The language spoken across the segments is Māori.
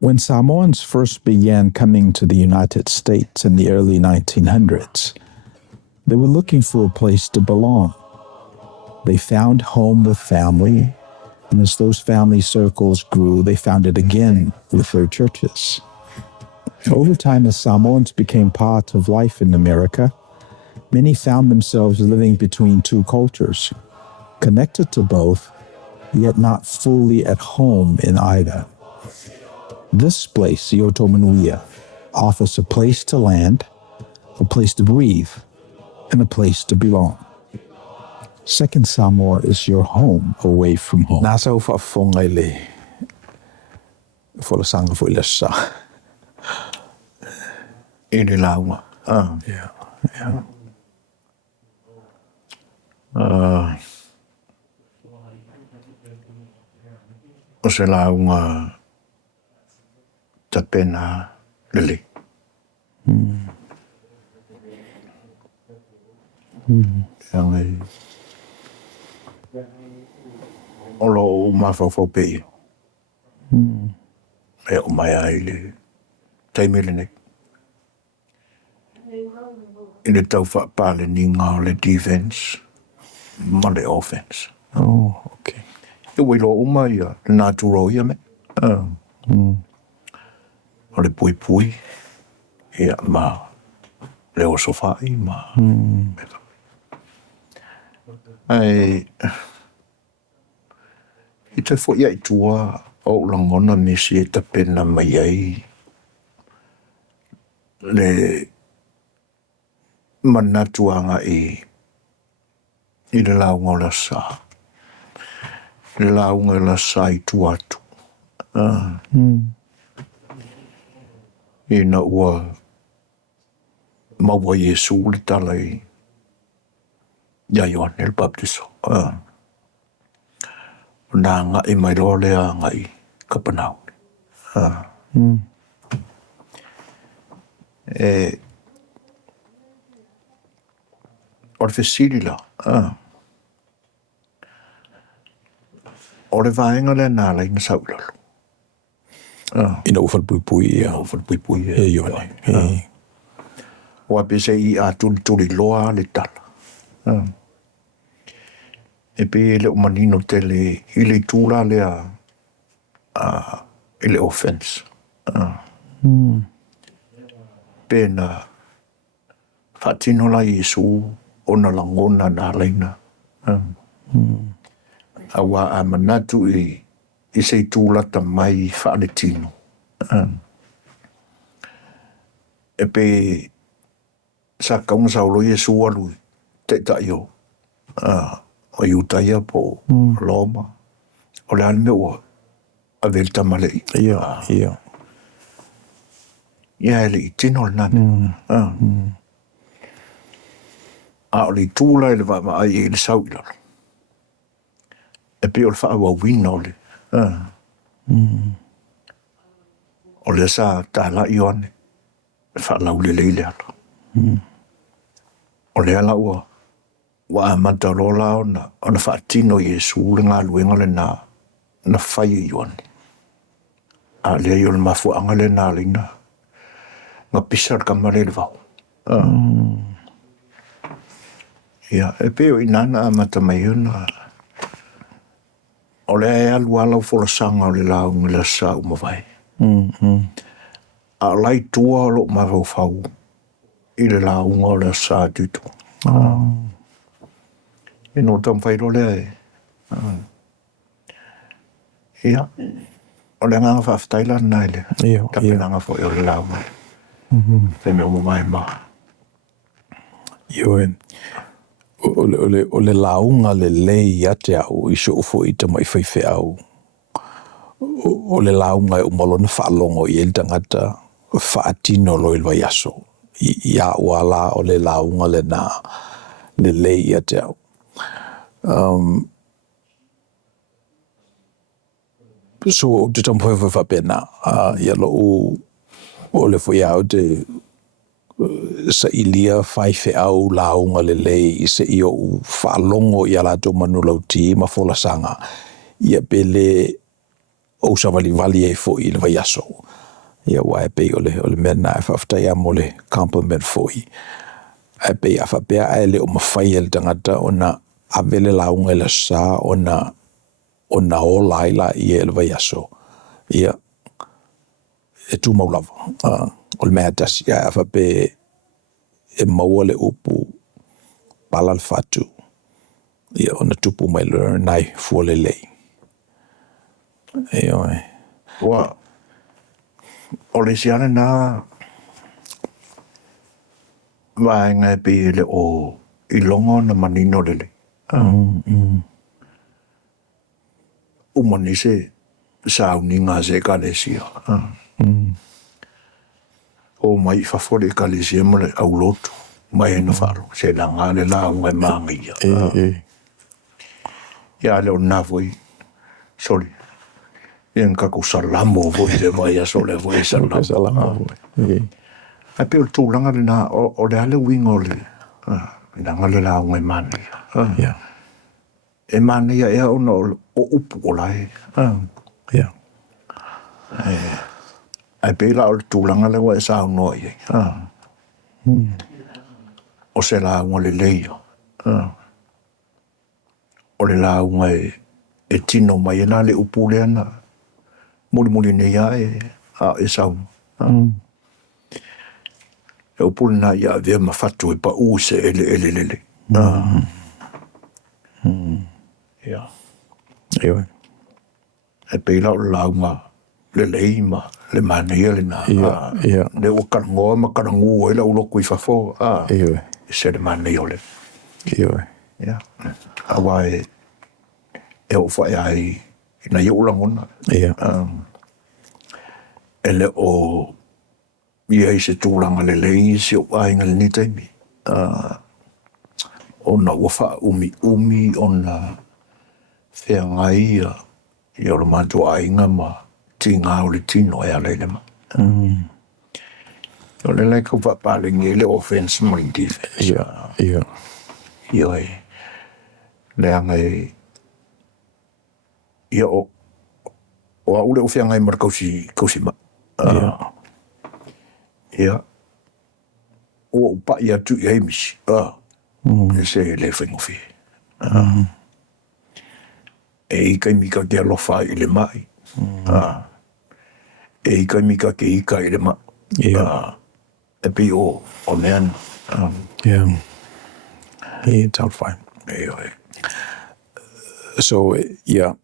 When Samoans first began coming to the United States in the early 1900s, they were looking for a place to belong. They found home with family, and as those family circles grew, they found it again with their churches. Over time, as Samoans became part of life in America, many found themselves living between two cultures, connected to both, yet not fully at home in either. This place, Manuia, offers a place to land, a place to breathe, and a place to belong. Second Samoa is your home away from home. Nasa ufafonga ile fola sanga fo ilasa. Ile lauma. Yeah. O se launga tapena lili. Yang olo mafofo pe. E o mai ai le taimele ne. Ile tau whapale ni ngā le defense, ma le offense. Oh, okay. E wilo uma ia, nā tūro ia me. O le pui pui, ia ma le o sofai, ma. Ai, I te fo ia I tua o langona mesi e ta pena mai ai. Le manatuanga I le launga la sa. Le launga la sa I tuatu. Ina ua maua Yesu le talai ia Ioane le baptiso. Nā ngai mai lo lea ngai Kapanau. O le fesili la. O le vaenga le nā la ina saulalu. Ina ufal pui pui ia. Ufal pui pui ia. E Ioane. O a pese I a tuli loa le tala. E pe le umanino tele I le tūra lea I le offense. Pena whatino la Yesu ona langona nā leina. Awa a manatu I se tūlata mai whaale tino. E pe sa kaunga saulo Yesu alu te taio. O iutaia po Loma. O le anime ua a velta malei. Ia. Ia ele I tino le nane. A o le tūla ele wa ai ele sau ilalo. E pe o le wha awa wina o le. O le sa tāla Ioane. Wha lau le leile ala. O le ala ua. Wa mantalola ona whaatino Yesu le ngā luenga le na whai Ioane. A lea I o le mafuanga le nā leina. Ngā pisa le kamare le vau. Ia, e pe o inana a matamai ona. O le e alu alau folasanga o le launga le sa umawai. A lai tua o lo mawau fau. I le launga o le sa tutu. E no tam whairo le e. Ia. O le nganga whaftaila nai le. Ia. Tapinanga fo o le launga. Te me o mai ma. Ioen. O le launga le lei ate au I so ufo I tamai whaiwhi au. O le launga e umalona whaalongo I el tangata whaatino lo ilwa yaso. Ia wala o le launga le na le lei ate au. So te tampoe whapena ia lo o le fo au te sa ilia whaiwhi au launga le lei se I o whaalongo I ala tō manu lau ti ma fola sanga. Ia pele o sa vali e fo I le vai aso. Ia wa e pe ole mena e whaftai am ole compliment fo I. E pe a whapea ai le o mawhai e le tangata o na avele launga le sa o na o laila I e le vai aso. Ia e tu maulava. O le mea tasi a whape e maua le upu pala le fatu. Ia o na tupu mai le nai fuole lei. E oi. Wa o le siane na vaenga e pe le o I longo na manino lele. Umani se sauninga se kalesia. O mai fafore kalesia mo le au lotu. Mai no faro. Se langa le la unga mangia. Ia le o navoi. Sorry. Ien kako salamo voi le vai aso le voi salamo. Ai pe o tūlanga le na o le ale wingo le. Nanga le la unga mangia. E Manuia e ona o upu o lai. Ai pe la o le tūlanga le wa e sa unoi. O se la unga le leio. O le la unga e tino mai e na le upu le ana. Muli ne ia e sa unga. E upu le na ia vea mawhatu e pa use ele. Ia. Ioi. E pe la o le la unga le lei ma le Manuia le na. Le o karangoa ma karangu e la ulo kui fafo. Ioi. E se le Manuia le. Ioi. Ia. Awa e o whae ai na iu langona. Ia. E le o ia I se tūlanga le lei se o ainga le ni taimi. O na wafa umi o na whea ngai I o le mātua ainga ma tinga o le tino e ale le ma. O le lai kau papalingi le offense mo in defense. Ia. Ia e. Le angai ia o a ule o whea ngai mara kausi ma. Ia. O pa ia tu ia imisi. E se le whaingofi. E kai mika ke alofa I le mai. E kai mika ke ika I le mai. E pi o mean. Ia. Ia tau whai. So, ia.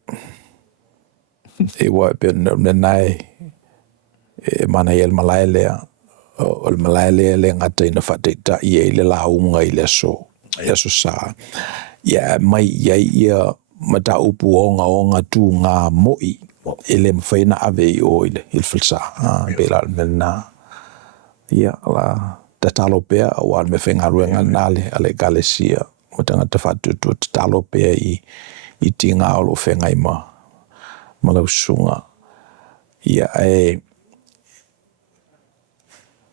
E wa ben nai e mana I el malai lea. O le malai lea le ngata ina whateita I e le launga I le so. Ia so sa. Ia mai ia mata upu onga tu ngā moi. Ele mwhaina ave I o ile filsa. Bela mena. Ia la tatalopea o al me whenga ruenga nale ale galesia. Matanga te whatutu tatalopea I tinga o lo whenga I ma lausunga. Ia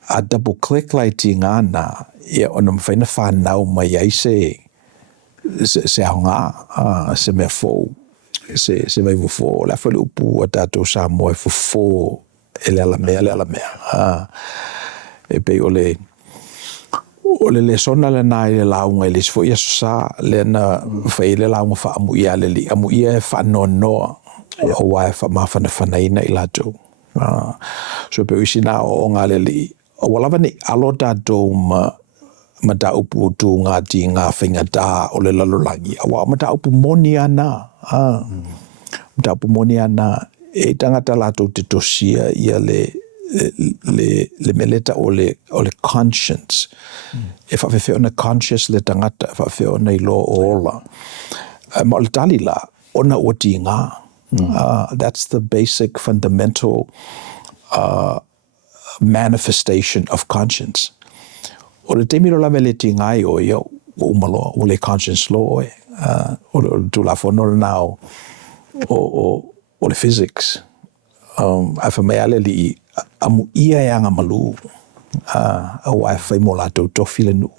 a double click lai tinga na. Ia ona mwhaina whanau mai ai se aonga, se mea fōu, se mai fōu, la whale upu a tātou Samoa fōu, e le alamea. E pei ole le sona le nā I le launga I le sifo ia sa, le na whai le launga wha amuia le li, amuia e wha noa, o wae wha mawhanaina I lātou. So pei isi nā o ngā le li, o walawa ni alo tātou ma ta upu tu ngā ti ngā whinga tā o le lalolangi. Awa, ma ta upu moni ana. Ma ta upu moni ana. E tangata lātou te tosia ia le meleta o le conscience. E whawhewheo na conscious le tangata, e whawhewheo na I lo o ola. Ma o le tali la, ona o ti ngā. That's the basic fundamental manifestation of conscience. O le teimiro la vele ti ngai o ia o umalo o le conscience law o le tulafono na o le physics a whamea le li amu ia e anga malu a wai whai mo la tau tofi le nu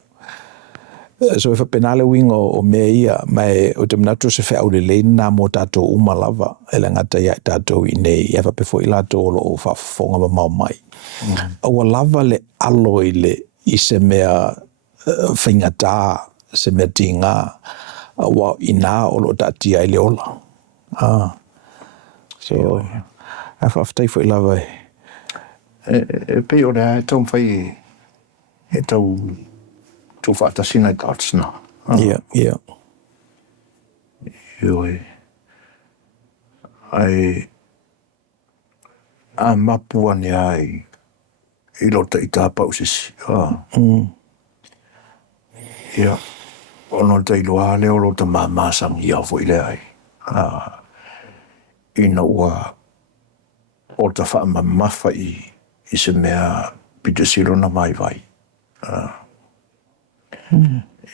so e whapenale winga o mea ia, mai o te manatu se whea ule leina mo tātou umalava, ele ngata ia tātou i nei, ia whapefo i lato o lo o whafonga ma mau mai. Aua lava le alo i le i se mea whaingata, se mea tinga, aua ina o lo tātia i le ola. So, a whaftai fo i lava e. E pe o rea, e tau mwhai e tau tu whaatasina i tātsina. Yeah. Ioi. Ai, a mapua ni ai, i lota i tāpau sisi. Ia, ono te iloa leo lota māmasang i au i le ai. Ina ua o ta whaamamafa i se mea pita silo na mai vai.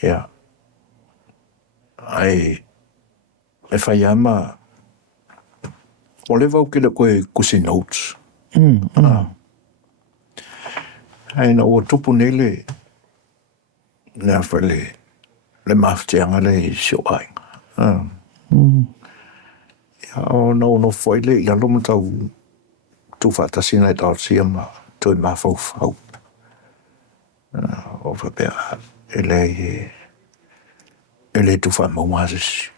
Ia. Ai, e whai ama, o le vau kele koe kusi notes. Ai na ua tupu nele, nea whale, le mafteanga le sio ainga. Ia, o no whaile, ia loma tau tu whaatasina i tau sia ma tui mawhau whau. O whapea, ele tu whaamaumasis.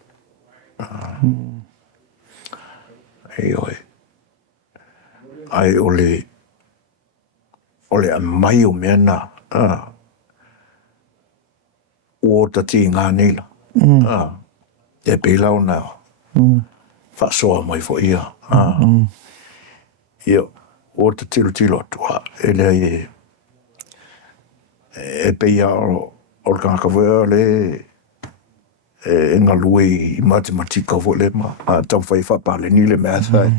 Ioi. Ai ole a mai o mea na. O tati ngā nila. E pilau na. Whasoa mai fo ia. Ia, o ta tilo atua. Ele e peia o kākawea le e ngā lue i matematika fo le ma. Tau whai whapale ni le mea thai.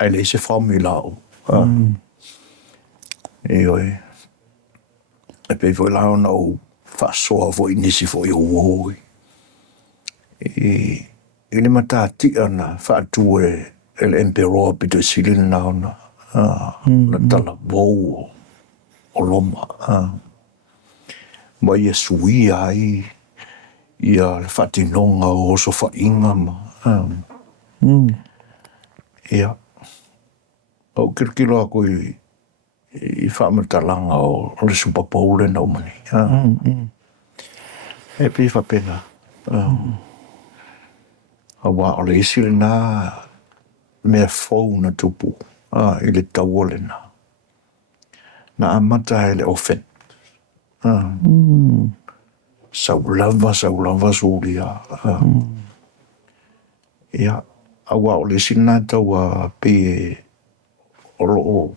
Ai le se formula o. Ioi. E pei fo lao na o whasoa fo i nisi fo i uoi. I le mata tia na whaatu ele emperor pito silin na ona. Na tala vou o loma. Ma ia sui ai. Ia le whatinonga o so whainga ma. Ia. O kirkilo ako i whaamatalanga o le Super Bowl e nau mani. E pi whapena. Awa o le isi le nā mea fau na tupu. I le tau le nā. Na amata e le ofen. Saulava suria. Ia. Awa o le isi nā tau a pe o loo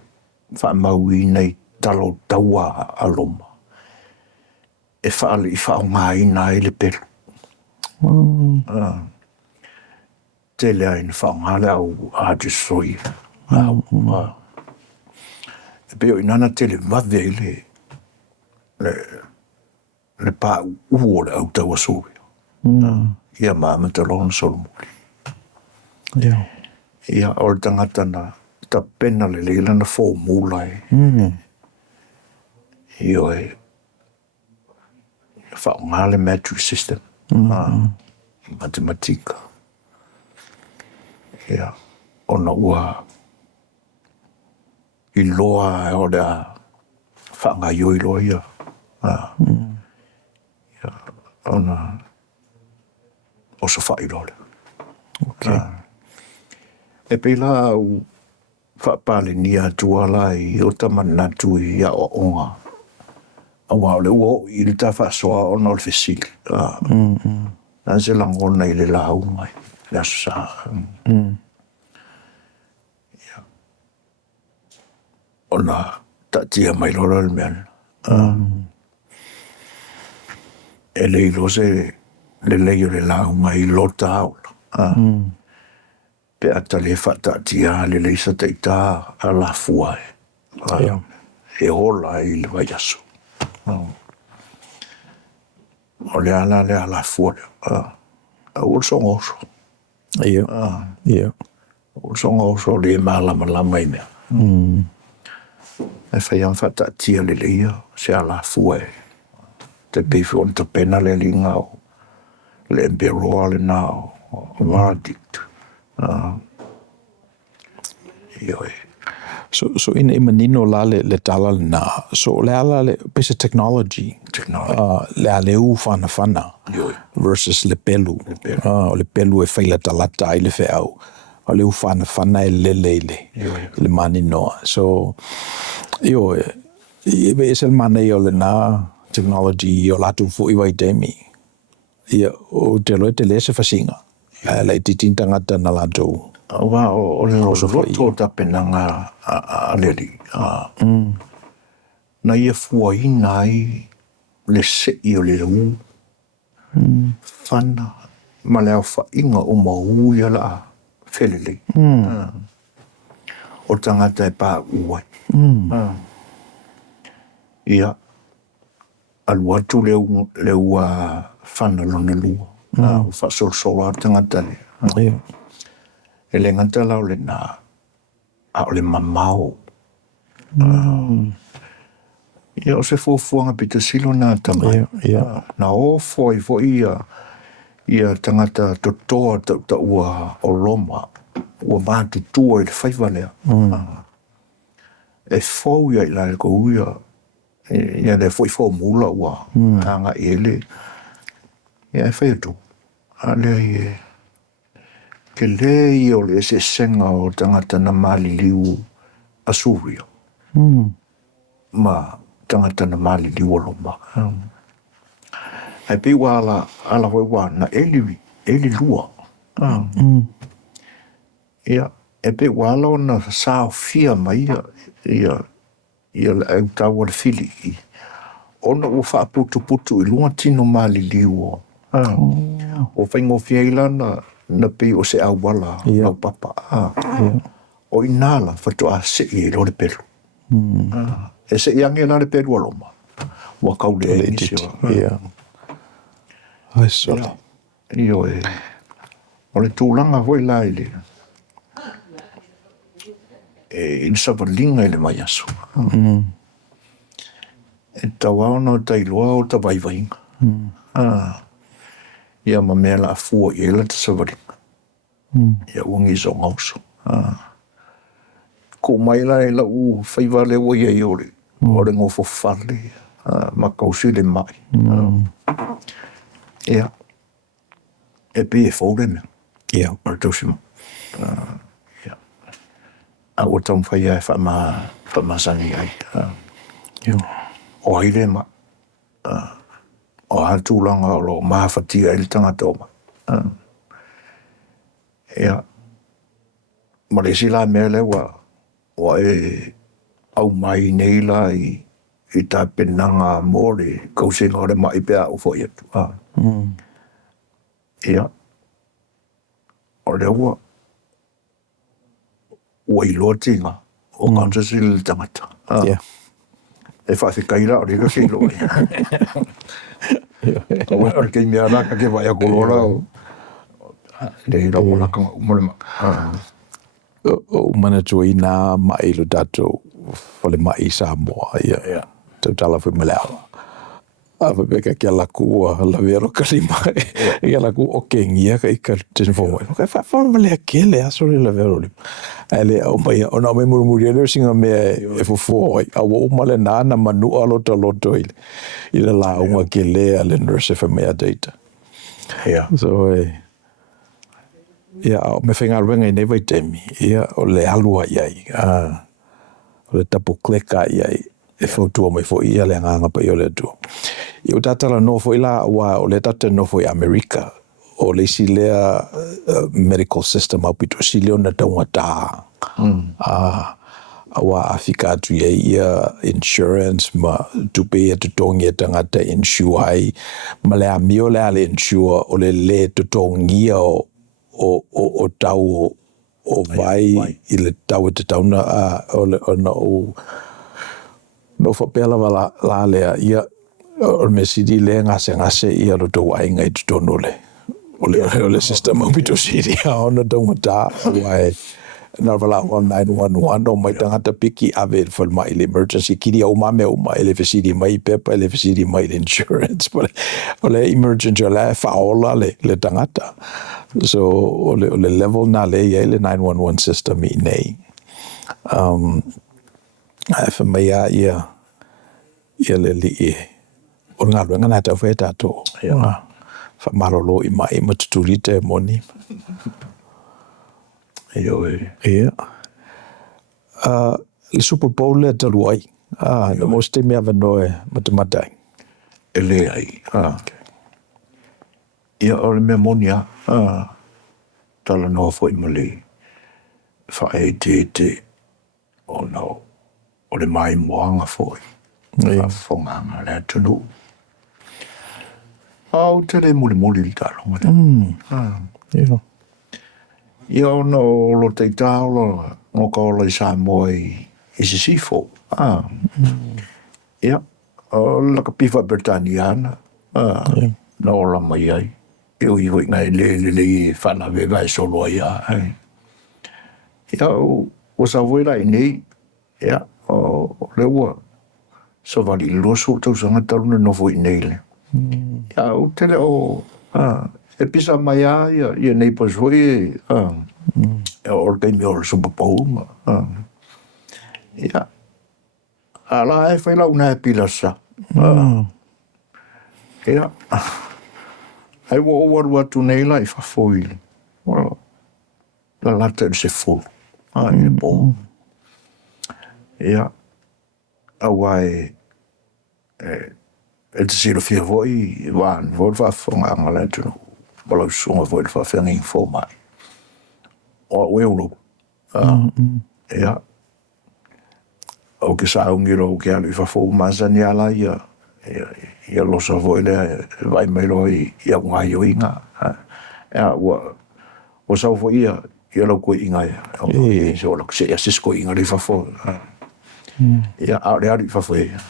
whaamaui nei talo taua aloma. E whaale i whaongai nā i le pelu. Te lea in whaongale au ajusoi. E peo inana te le mave le pā uo le au taua soi. Ia māmata lona solomuli. Ia o le tangata na ta pena le leila na formula e. Io e whaongale metric system. Matematika. Ia. Ona ua i loa o le a whaangaio i loa ia. Ia. Ona o sa whailole. Okay. E pila au whapale ni atua lai o tamanatu i a o onga. Awa le uo i le ta whasoa o na o le fesili. Nā se langona i le lau mai. Le aso sa. O na tatia mai lora le meana. E le ilo se le leio le lau mai lota aula. Pe ata le whatatia le leisa teita a la fuae. E ola i le vai aso. O le ala fuae. O songo oso. Ia. O songo oso le malama i mea. E whai am whatatia le leia se a la fuae. te pifi on te pena le linga o le emperoa le na o Maledict. Ioi. So in manino la le tala na so le ala le pesa technology le ale u fana versus le pelu le pelu e faila talata i le fe au o le u fana e le manino so io e be es el maneo le na technology o latu fu i vai demi ia o te loe te lese fasinga le titinta ngata na latu Wa o le roto ta penanga a leri. Na ia fuaina ai le se'i o le u. Fana ma le au whainga o mau ia la whelele. O tangata e pā uai. Ia alua tu leu whana lona lua. O whasolsola tangata le. E le ngata lau le na a o le mamau. Ia o se fuafuanga pita silo na tamai. Na o foi ia tangata totoa ta ua o loma. Ua mātu tua i le whaivalea. E fau ia i la le kouia. Ia le fau mula ua. Hanga ele. Ia e whaiatu. A le ie. Ke le o le se senga o tangata na mali liu asuria. Ma tangata na mali liu o loma. Ai pe ala hoi wa na eli lua. Ia, e pe ala o na sao fia mai ia le au tau o le fili. Ona ua wha putu i lunga tino mali liu o. O whaingo fia ilana na pe o se au wala lau papa. O inala whatu a se i lo le pelu. E se iangi la le pelu aloma. Wa kau le enisio. Ai sole. Io e o le tūlanga hoi la ele. E in savalinga ele mai aso. E tawana o tailoa o ta vaivainga. Ia ma mea la fua i ele ta savalinga. Ia ungi so ngauso. Ko mai la e la u whaiwale o ia i ore. Ore ngofo whale. Ma kausi le mai. Ia. E pe e fōre mea. Ia. Ora tausima. Ia. A o tam whaia e whamasani ai. O aire ma. O hatūlanga o lo mahawhatia e le tangata oma. Ia. Ma le sila mea le wa e au mai nei la i tā penanga mōre kausinga o le mai pēa o fo ietu. Ia. O le ua i loa tinga o kantasi le tangata. E whawhikaira o rega kei loa. O le kei mea raka ke vai a kolora o le hira o laka umare ma. O mana tua i nā mai lo dato whale mai Samoa. Ia. Tau Talofa i Manuia. Ava peka kia laku la vero kalima. Ia laku o kengia ka ika tene fōmai. Ka whawha lea kele asore la vero lima. Ele au mai o na mai murumuri ele singa mea e fōfōi. Awa o male nāna manua loto i le la unga ke lea le nurse fa mea data. So ia me whenga ruenga i newa i temi. Ia o le alua iai. O le tapu kleka iai. E fautua mai fo ia le nganga pa i o le tu. I o tatala no fo ila wa o le tata no fo i Amerika. O le si lea medical system au pito si leo na taunga tā. Awa Afrika atu ia insurance ma tupe e tutongi e tangata insure ai. Ma lea mio lea le insure o le tutongia o tau o vai i le tau e te tauna o no whapela wala la lea ia o me sidi le ngase ia roto wainga i tutono le o le system au pito sidi a ona taunga tā wai na wala o 911 o mai tangata piki ave for mai le emergency kiri o mame o mai le fesiri mai pepa le fesiri mai le insurance o le emergency o le faola le tangata so o le level na le le 911 system I nei fa mai ia le li o ngā luenga nā tau wheta tō fa marolo I mai matuturi moni Ia. Le Super Bowl le talu ai. Na mo ste mea vanoe matamatai. Ele ai. Ia o le mea monia. Tala noa fo I mali. Whae te o no. O le mai moanga fo I. Whonganga le atunu. Au te le muli le talonga. Ia. Ia o no lo te tālo ngoka o le Samoa I se sifo. Ia. O laka pifa Britanniana. No la mai ai. Iu I hoi ngai le whana vevai solo ia. Ia o sa voira I nei. Ia. O le ua. So vali loso tau sanga taluna no voi nei le. Ia o tele o... E pisa mai a ia nei pas hoi e or kai mi or Super Bowl ia ala e whai lau nai pilasa ia ai wo waru atu nei la I whafoi la lata se full I bo ia awai e te siro fia voi wan vo whafonga ngala tunu Walau sunga foi le whawhengi fo mai. O weolo. Ia. O ke saungiro o ke alu I whafo mazani ala ia. Ia losa foi le vai meilo I ngai o inga. Ia o sau foi ia lau koe inga ia. Se o lau se ia sisko inga le whafo. Ia au le alu I whafo ia.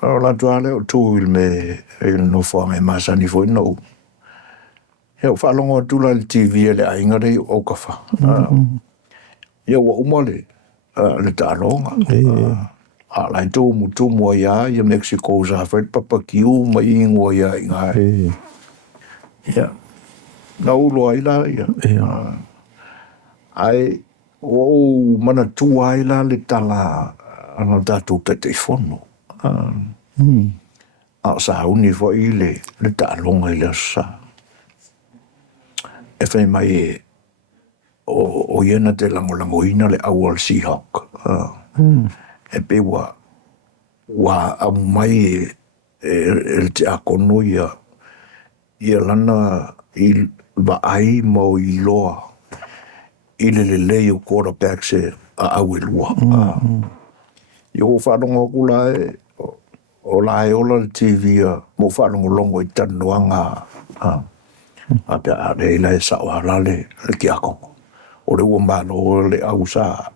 O la tuale o tū me no whanga masani foi no. Ia whalongo tula le TV le ainga rei o kawha. Ia wa umole le tālonga. A lai tō mutu mua ia Mexico sa whaet papakiu mai ingoa ia inga. Ia. Na ulo ai la ia. Ai o mana tu ai la le tala ana tātou te whono. A sa uni fo I le tālonga I le sa. E whai mai o iena te langolangoina le awal Seahawk. E pe wa au mai e te akono ia lana I vaai mo I loa I le leo quarterback se a awe lua. Yo whanonga kula o la ola le TV mo whanonga longo I tanuanga a pe a reila e sao hala le ki akongo. O le ua malo le au sa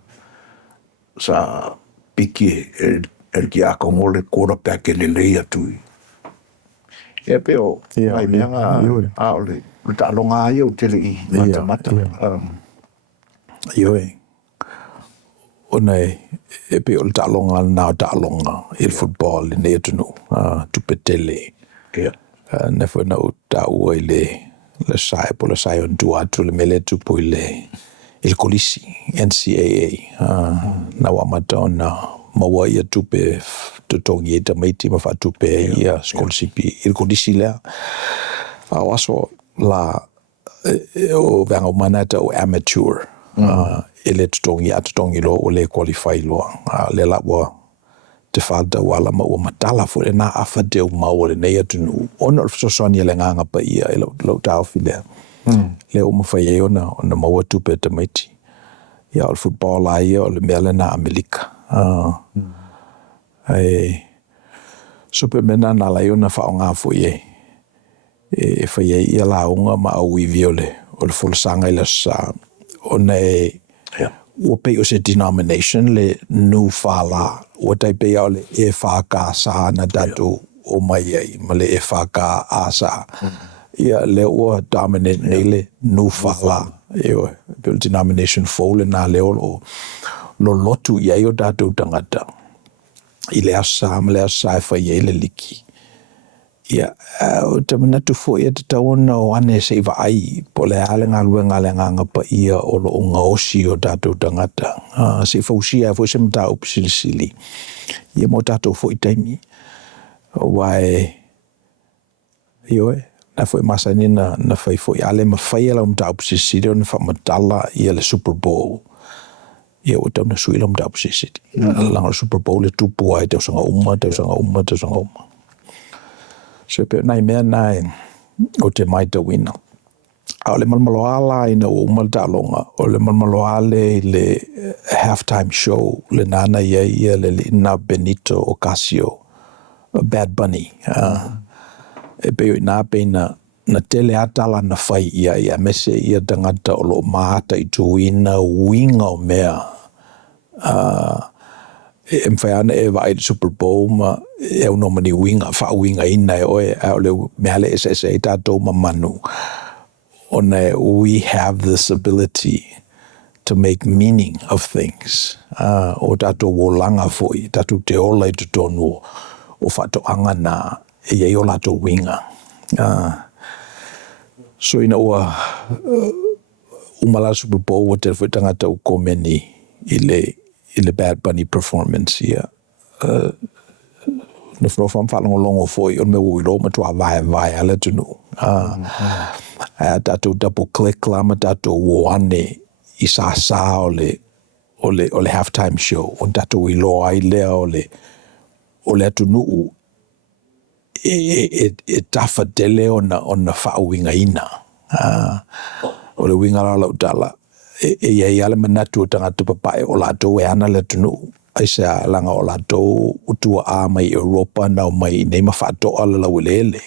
piki e ki akongo le quarterback e le leia tui. E pe o ai meanga a o le talonga ai o tele I mata. Ioi. Ona e pe o le talonga na talonga il football ne tunu tupetele. Ne fo na uta ua le sai po le sai on tu atu le mele tu po il kolisi NCAA na wa matona mawa ia tupe tutongi eta maiti ma fa tupe ia scholarship il kolisi le a waso la o vanga manata o amateur ele tutongi lo o le qualify lo le la wa te falta wala ma o matala fo na afa de ma o le nei atu ona so sonia le nganga pa ia lo tau file le o mo faye ona ma o tu pe te maiti ia o football ai o le mele na Amerika ai supermena na la ona fa nga fo ye e faye ia la unga ma o viole o le full sanga ile sa ona o pe o se denomination le nu fala o tai pe o le e fa ka sa na datu o mai ai ma le e fa ka asa ia le o dominant nele nu fala Pe denomination fole na leo lo lotu ia o tātou tangata. I le asa e whai le liki. Ia, o te manatu fo ia te taona o ane se iwa ai, po le ale ngā luenga le nganga pa ia o lo o ngaosi o tātou tangata. Se fausia fo se mta upisilisili. Ia mo tātou fo i taimi. Wai, na fo i masani na whai fo i ale ma whai ala mta upisilisili o na wha matala ia le Super Bowl. Ia o tau na sui la mta upisilisili. Langa Super Bowl le tupu ai tau sanga uma. So pe nai mea nai o te maita wina. A o le malmaloala ina o umaltalonga, o le malmaloale le halftime show, le nana ia le ina Benito Ocasio, Bad Bunny. E pe o ina pe na tele atala na whai ia mese ia tangata o lo maata i tu ina winga o mea. E mwhai ana e wai Super Bowl ma e au nomani winga, wha winga ina e oe au le meale SSA tātou ma manu. Ona we have this ability to make meaning of things. O tātou o langa foi, tātou te ola i tutonu o whato anga na e iei o lātou winga. So ina ua umala Super Bowl o te whaitangata u komeni i le Bad Bunny performance ia. Na whanau whalongolongo foi, on me uiro matua vai ala tunu. Tātou double click lama tātou oane i sa o le halftime show. On tātou i loa ai lea o le atunu e tafa tele o na whauinga ina. O le winga la utala. E iei ale manatu o tangata papai o lātou e ana le tunu. Ai se langa o lātou utua a mai Europa nau mai nei mawhatoa le lauelele.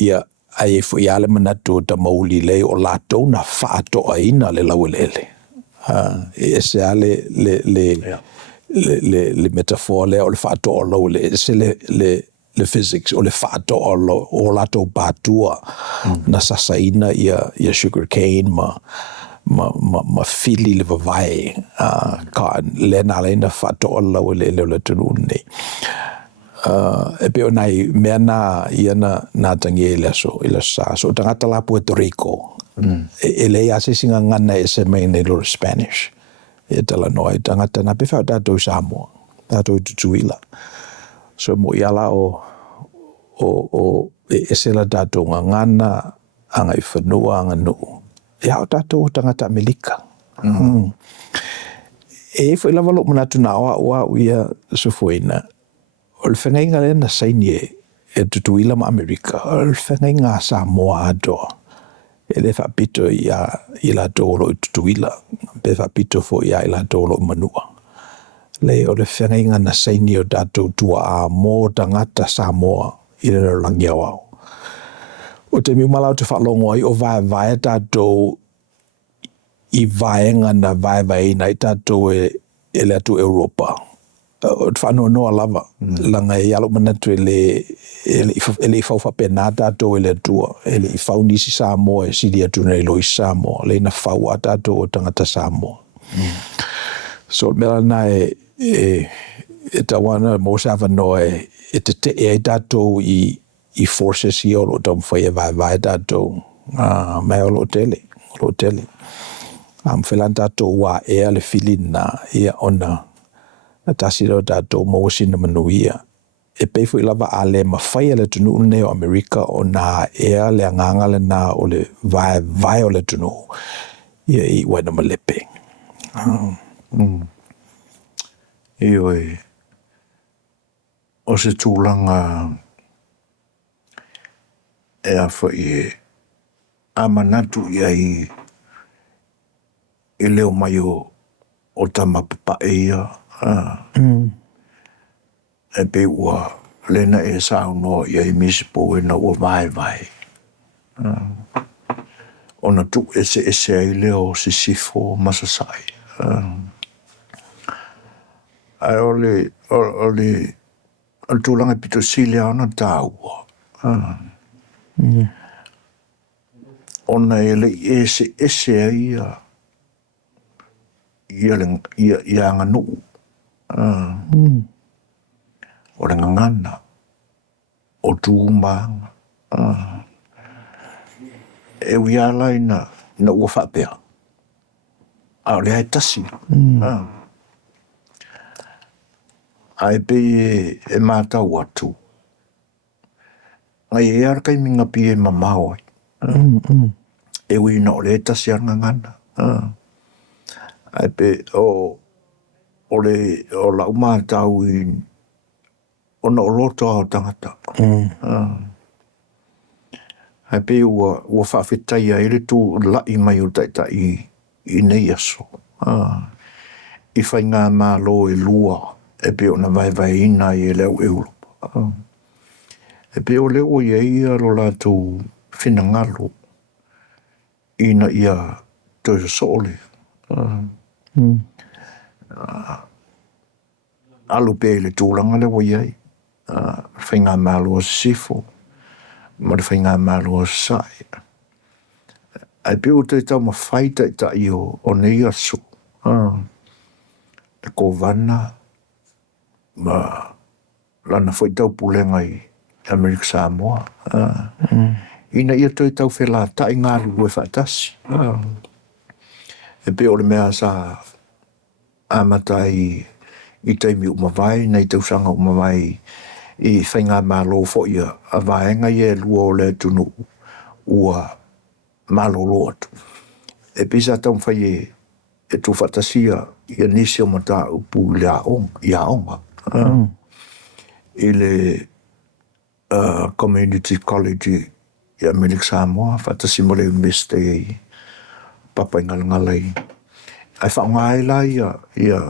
Ia ai e fui ale manatu o ta mauli lei o lātou na whatoa ina le lauelele. E se ale le metaphor le o le whatoa lauelele. Se le physics o le whatoa o lātou pātua na sasaina ia sugar cane ma fili le vavai ka le na le na whatoa lauelele o le tunu nei. E pe o nai mea ia na tangi e le aso i le sa. So tangata la Puerto Rico. E le ase singa ngana e se mai nei lor Spanish. E tala noa tangata na pewhau tātou Samoa. Tātou tutuila. So mo iala o e se la tātou ngana anga i whanua anga nuu. E hao tātou tangata Amerika. E fo ila walo manatu na oa uia sufuina. O le whengainga le na saini e tutuila ma Amerika. O le whengainga Samoa adoa. E le whapito i la tōlo i tutuila. Pe whapito fo i la tōlo manua. Le o le whengainga na saini o tātou tua a mō tangata Samoa i le rangi au. O te miumalau te whalongo ai o vai tātou i vaenga na vai na i tātou e le atu Europa. O te whanau noa lava. Langa e alo manatu e le i whauwhape nā tātou e le atua. E le i whaunisi Samoa e siri atu nei loi Samoa. Le na whau a tātou o tangata Samoa. So mera na e tawana mo sa whanoa e te e tātou i forces i olo tam whai e vai tātou. Mai olo tele. Whelan tātou wā ea le filina ia ona na tasira tātou mawasi na Manuia. E peifo i lava a le mawhai le tunu une o Amerika o nā ea le anganga le nā o le vai o le tunu. Ia i waina malepe. Ioi, o se tūlanga e a whai a manatu ia i leo mai o tamapapa ia. E pe ua lena e sao no ia i misipo e na ua vai. Ona tu ese ai leo se sifo masasai. Ai ole al tūlanga pito silia ona tāua. ona ele ese ai ia nganu o le ngangana o tūmanga e wiala na ua whapea a o le hai tasi ai pe e mātau atu ngai e ar kai minga pie mamau ai e wina o le hai tasi ar ngangana ai pe o la umātau ona o loto au tangata ai pe ua whawhetai a ere tū lai mai o taitai i nei aso i whai ngā mālo e lua e pe ona vai ina i e leo Europa e pe o leo i eia ro lātou whina ngalo ina ia tō sole alu pe le tūranga le wai ai whai ngā mālo sifo ma le whai ngā mālo sai ai pe o te tau ma whai tai o nei aso e ko vana ma lana whai tau pulenga i Amerika Samoa ina ia toi tau whela tai ngā lu e whaatasi e pe o le mea sa amatai i teimi umawai nei tau sanga umawai i whainga mālo fo ia a vaenga i e lua o le tunu ua mālo lo atu e pisa tau mwhai e tu whatasia i a nisi o mata upu i a onga i le community college i Amerika Samoa whatasi mo le meste i papa ingalangalai ai whaunga ai la i a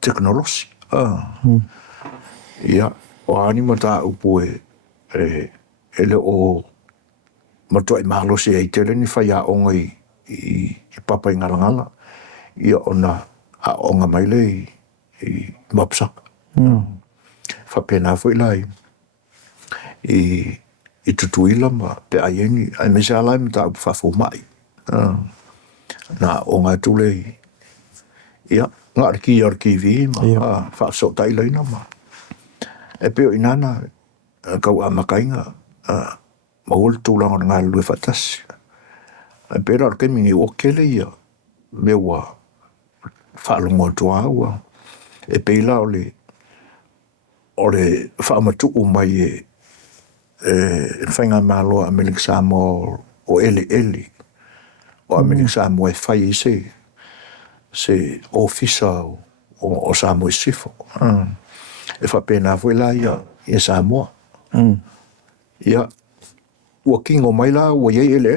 teknolosi ia o ani mata upu e le o matua i mahalosi e tele ni whai a onga i papa ingalangala ia ona a onga mai le i mapsaka whapena fwoi lai i tutuila ma pe aieni ai me se alai mata upu whafo mai na onga tule ia ngā arki vi ma whaafso tai leina ma e peo inana kau amakainga ma ul tūlanga ngā lue whatasi e pera arke mingi o kele ia me wa whaalongo tua ua e peila o le whaamatu mai whainga mālo Amerika Samoa o ele o Amerika Samoa e whai se ofisa o Samoa sifo e whapena fwoi la ia Samoa ia ua kingo mai la ua iei ele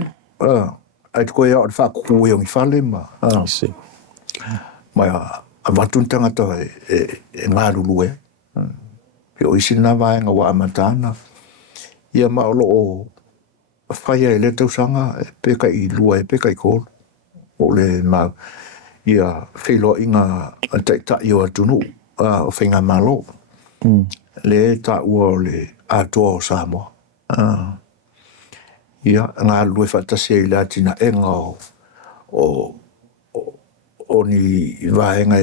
ai te koe au le whakuku e ongi whale ma mai a watun tangata e ngā lulu e pe o isi na vaenga wa amatana ia maolo o whaia e le tausanga e peka i lua e peka i kōlu o le ma ia whilo inga tai o atunu o whainga malo le ta ua o le atua o Samoa ia ngā lue whatasi e la tina enga o ni vaenga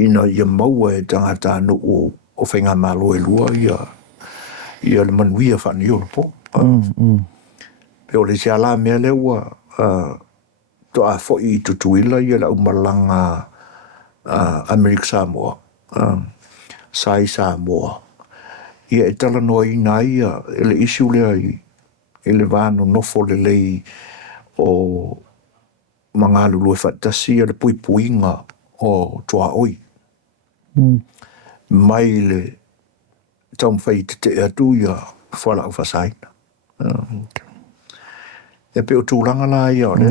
ina ia maua e tangata anu o whainga malo e lua ia le manuia whani o po pe o le se ala mea le ua to a fo i tutuila ia la umalanga Amerika Samoa sai Samoa ia e tala noa i nā ia ele isu lea i le vāno nofo le lei o mga lulu e whatasi a le puipuinga o toa oi mai le taumwhai te atu ia whala au whasaina e pe o tūranga la ia o le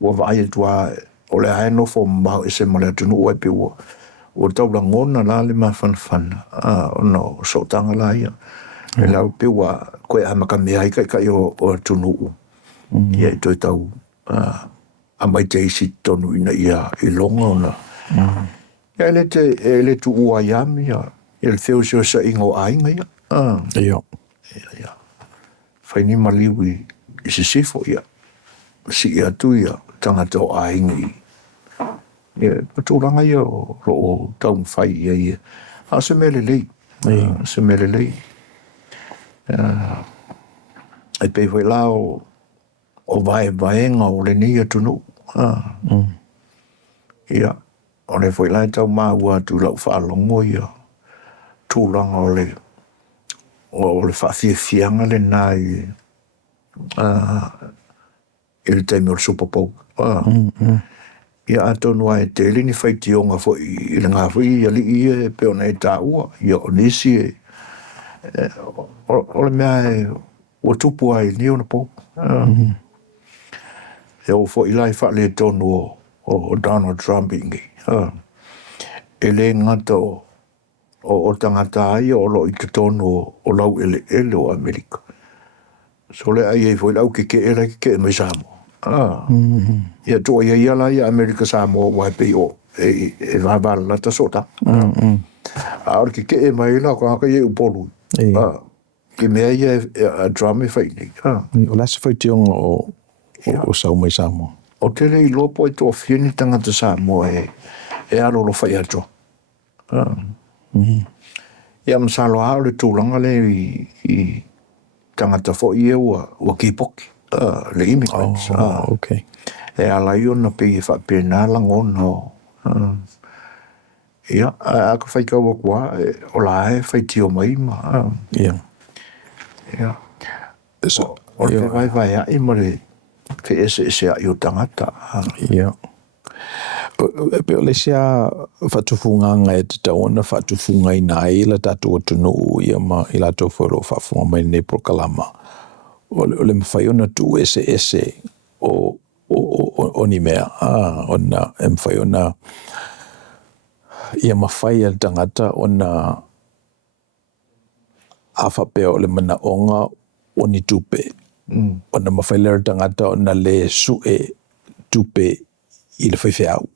ua vai e tua o le hae nofo mbau e se male atunu ua e pe o taula ngona la le mawhanawhana o no sotanga la ia e lau pe ua koe amaka mea i kai o atunu ia i toi tau a mai te isi tonu ina ia i longa ona ia ele tu ua iami ia ele theo seo sa ingo ainga ia Ia. Whaini maliwi se sifo ia si ia tu ia tangata o aingi ia patulanga ia o tau whai ia se mele lei se mele lei ai pe foi la o vaenga o le nia tunu ia o le foi la tau maua tu lau whaalongo ia tūlanga o le whawhiawhianga le nai i le taimi o le Super Bowl. Ia atonu ai te lini whaiti o ngā i le ngā whi i ali i e peo nei tā ua. Ia o nisi o le mea o tupu ai ni o na po. Ia o fo i lai wha le tonu o Donald Trump ingi. E le ngata o tangata ai o lo i te tonu o lau ele o Amerika. So le ai foi lau ke mai Samoa. Ia to ia la ia Amerika Samoa wa pe o e va la ta sota. Ar ke mai la ko ka ye upolu. Ke me ia a drama fai ni. O la se foi tion o sau mai Samoa. O tele i lopo i to fieni tanga te Samoa e alo lo fai ato. Ia msalo a le tūlanga le i tangata fo i ua kipoki. Le immigrants. Okay. E ala i ona pe i whapena langona. Ia, a ka whaikau kua, o la e whaitio mai ma. Ia. Ia. O le vai a i mare pe ese a i o tangata. Ia. Pe o le sia whatufunganga e te taona whatufunga i nā i la tātua tunu ia ma i la tau whero whafunga mai nei prokalama. O le mwhaiona tu ese o ni mea. Ona e mwhaiona ia mawhai al tangata ona awhapea o le manaonga o ni tupe. Ona mawhai le tangata ona le sue tupe i le whaiwheau.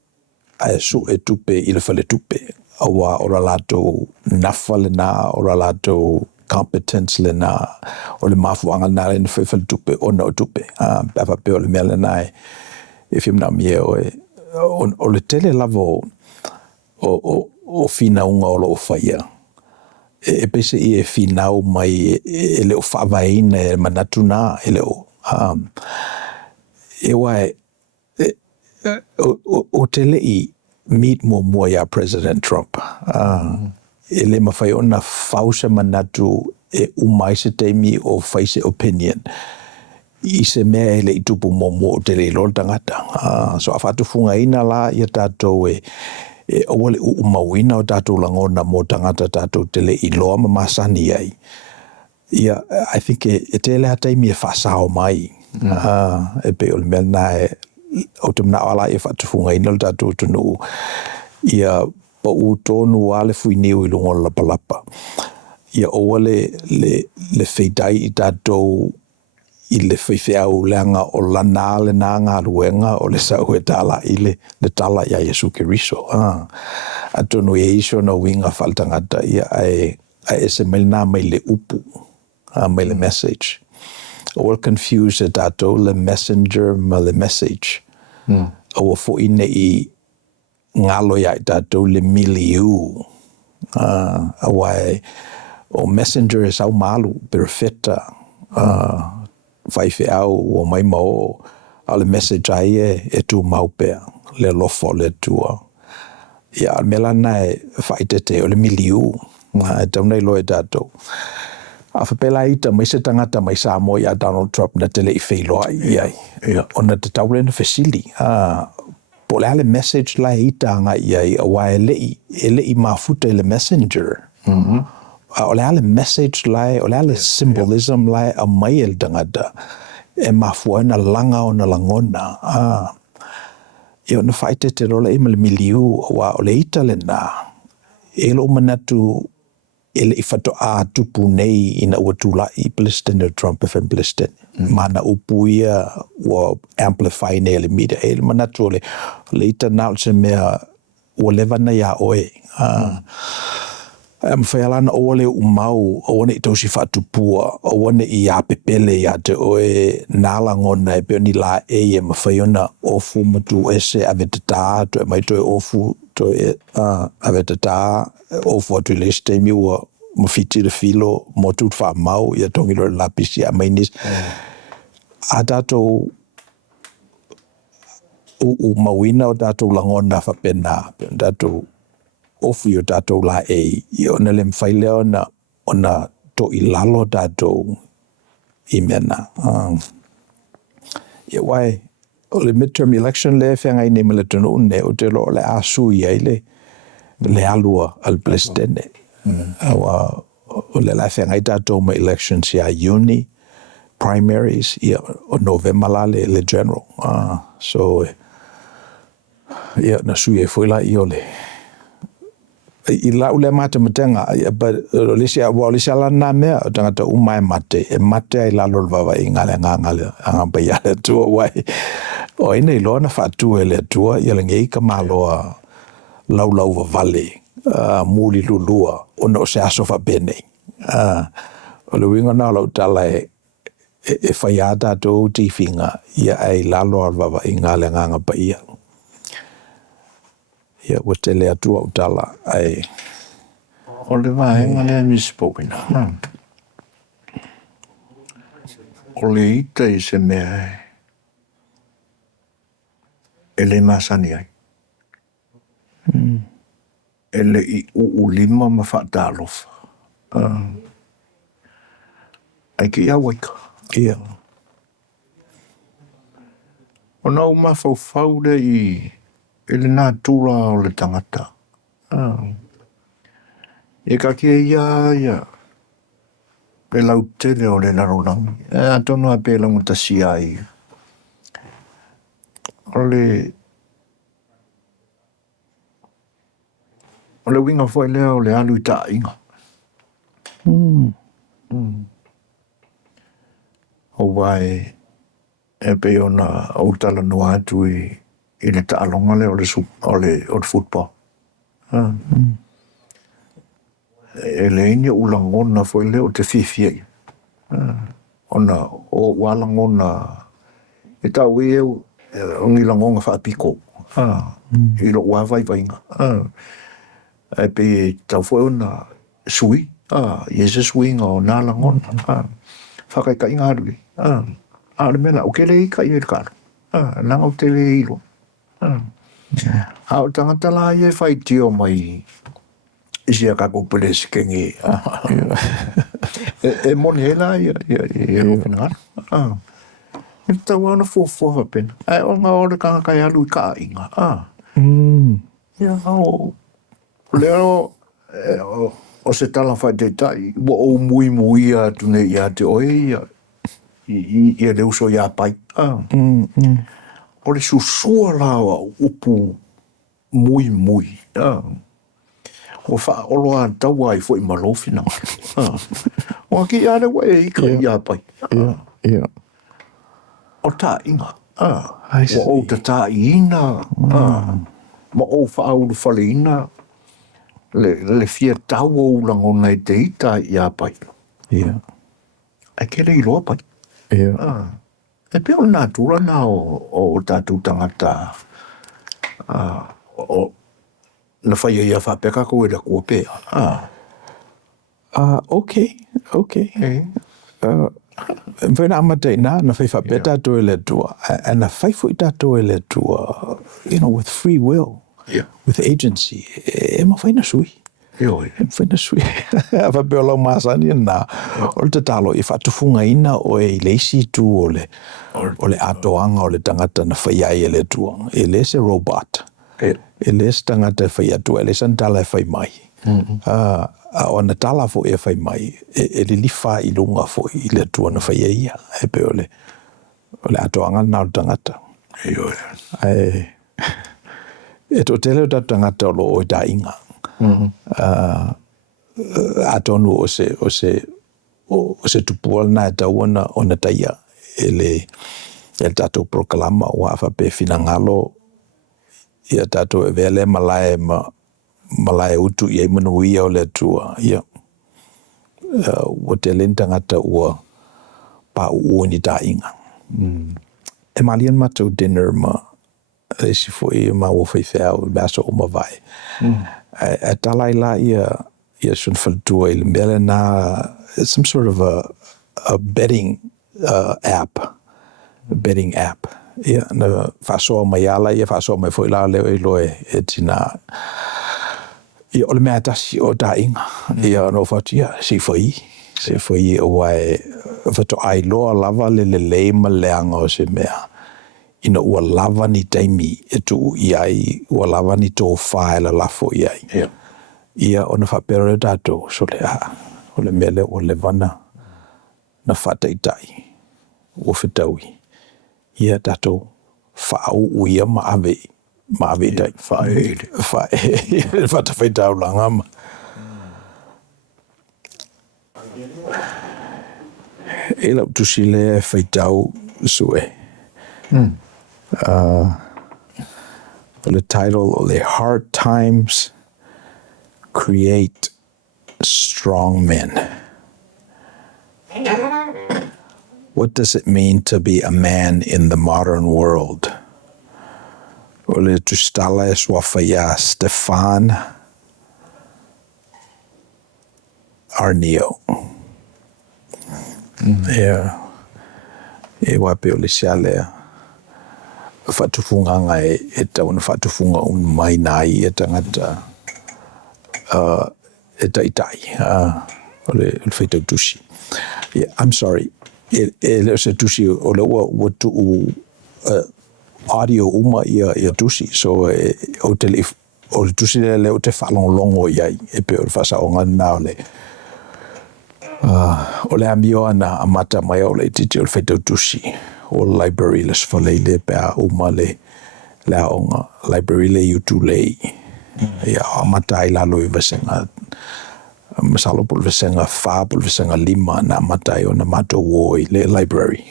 Ai sue tupe i le whale tupe. Awa ora lato nafa le nā, ora lato competence le nā, o le mafuanga nā le whaiwhale tupe, ona o tupe. Papa pe o le mea le nā e whimna mie o le tele lavo o whinaunga o lo whaia. E pese i e whinau mai e leo whawaina e manatu nā e leo. E wai o tele i meet mua ya President Trump. E le mawhai ona whausa manatu e umai se teimi o whaise opinion. I se mea ele i tupu mua o tele i lor tangata. So a whatufunga ina la i a tātou e awale umawina o tātou langona mo tangata tātou tele i loa mamasani ai. I think e tele a teimi e whasao mai. E pe o le mea nā e o te mna ala e whatufunga ina o tātou tunu ia pa u tonu ale fui niu i lungo la palapa. Ia oa le wheitai i tātou i le whaiwheau leanga o lana le nā ngā ruenga o le sau e tala i le tala ia Yesu Keriso. A tonu e iso na winga whaltangata ia ai se mai nā mai le upu, mai le message. All confused e tātou le messenger ma le message. Awa fo ine i ngalo ia i tātou le miliu. Awai o messenger e sau malu, perfecta. Whaiwheau o mai mao a le message ai e tu maupea, le lofo le tua. Ia melana e whaitete o le miliu. E taunei loe tātou. A whapela ita mai se tangata mai Samoa ia Donald Trump na tele i whailoa iai. Ona te taure na whesili. Po le ale message lai ita anga iai awa e lei mafuta le messenger. O le ale message lai, o le ale symbolism lai a mai el tangata e mafua na langa o na langona. Ia na whaitete rola ima le miliu wa o le ita le nā. E lo manatu ele i whato a tupu nei ina ua tula i Palestine Trump e when Palestine. Mana upu ia ua amplify nei le media. E le manatu le ita nao se mea ua levana ia oe. Mwhaialana o ole umau, o one i tausi whaatupua, o one i apepele ia te oe nāla ngona e peoni la e mwhaiona ofu matu ese avetata, to e mai to e ofu, to e avetata, ofu atu le stemi ua mawhiti le filo, motu wha mau, ia tongilo lapisi a mainis. A tātou o mawina o tātou langona whapena, tātou ofu yo tātou la e, i ona le mwhaile ona to i lalo tātou i mena. Ia wai, o le midterm election le whiangai ne mele tonu ne, o te lo le asu i le alua al presidente. Awa, o le la whiangai tātou ma elections ia uni, primaries, ia o November la le general. So, ia na sui e fuila i ole. I la ule mate matenga, but lisia la na mea, o tangata umai mate, e mate ai la lolva i ngale anga bai ale tua wai. O ina i loa na whātua e le tua, i ala ngei ka maloa lau vale, muli lulua, ona o se aso whapene. O le winga na lau tala e whaiata tō tiwhinga, ia ai lalo alva i ngale anga bai ia. Ia wa te lea tua utala ai. O le vaenga lea mispopina. O le ita i se mea e le masani ai. E le i ulima ma whaatalofa. Ai ki ia waika. Ia. O na uma fau le i ele nā tūra o le tangata. E ka kia ia pe lau tele o le larolangi. A tono a pe langu ta si ai. O le winga foi lea o le alu i ta inga. O wai e pe ona o tala no atu i le taalonga le o le football. E le ini ulangona foi le o te whiwhia. Ona o walangona e tau e o ngilangonga whaapiko. I lo wawai vainga. E pe tau foi ona sui. Iese suinga o nā langona. Whakai ka inga arui. Le mena o ke le ika i e kāra. Nanga o te le ilo. O tangata la i e whai tio mai isi a kako pelesi kengi. E moni e la i e rupina ana. E tau ana fuafuafa pena. O ngā ore kanga kai alu i ka inga. Ia o leo o se tala whai te tai. Wa o mui a tune i a te oe i e leo so i a pai. O le susua lawa upu mui. O wha olo a taua i fo i malofina. O ki a le wai i ka i a pai. O ta inga. O ta ta ina. Ma o wha auru whale ina. Le fia tau o ulangona i te ita i a pai. Ai kere i loa pai. E pe o nā tura nā o tātou tangata na whai ia whapeka ko e la kua pēa. Okay. Mwena amatei na whai whape tātou e le tua. And na whai fui tātou e le tua, with free will, with agency. E ma whaina sui. Whaina sui. A whape o lau māsani na o te talo i whatufunga ina o e leisi tu o le atoanga o le tangata na whai ai e le tua. E le se robot. E le se tangata whai atua, e le san tala e whai mai. O na tala fo e whai mai, e le liwha i lunga fo i le tua na whai ia, e pe o le atoanga na o tangata. E to tele o ta tangata o lo o ta inga. Atonu o se tupua na e tauana o na taia, e le tatou proklama o a whape finangalo, ia tatou e vele malae ma malai utu ia Manuia o le atua ia ua te leni tagata ua pa'u'u ni taʻiga e malian matou dinner ma esi foʻi ma ua faifeau me aso uma vae e tala ai la ia sona faletua i le mea lenā some sort of a betting betting app ia na fa'asoa mai ala ia fa'asoa mai foʻi la leo i loe e tinā ia o le mea tasi o taʻiga ia no fatia se fai ua e fatoʻai loa lava le lelei ma leaga o se mea ina ua lava ni taimi e tu'u i ai ua lava ni tofā e lalafo i ai ia ona fa'apera le tatou so le o le mea lea ua levana na fa'ataʻitaʻi ua fetaui ia tatou fa'au'u ia ma ave itai fa'atafaitaulaga ma e lau tusi lea e faitau sue the title of the hard times create strong men. What does it mean to be a man in the modern world? O le tustala e swafaya Stefan Arnio. Yeah. E wape o le sialea. Fatufunga nga e tauna fatufunga un mai nai e tangata e taitai o le feitau tusi. Yeah, I'm sorry. E se tusi o le ua tu audio uma ia tusi so o le tusi le o te whalonglongo iai e pe o le whasaonga na o le amio ana amata mai o le titi o le feitau tusi o le library le sfaleile pe a uma le aonga library le yutu lei ia amata ai lalo i vasenga masalo pul vasenga fa pul vasenga lima na amata i ona mato woi le library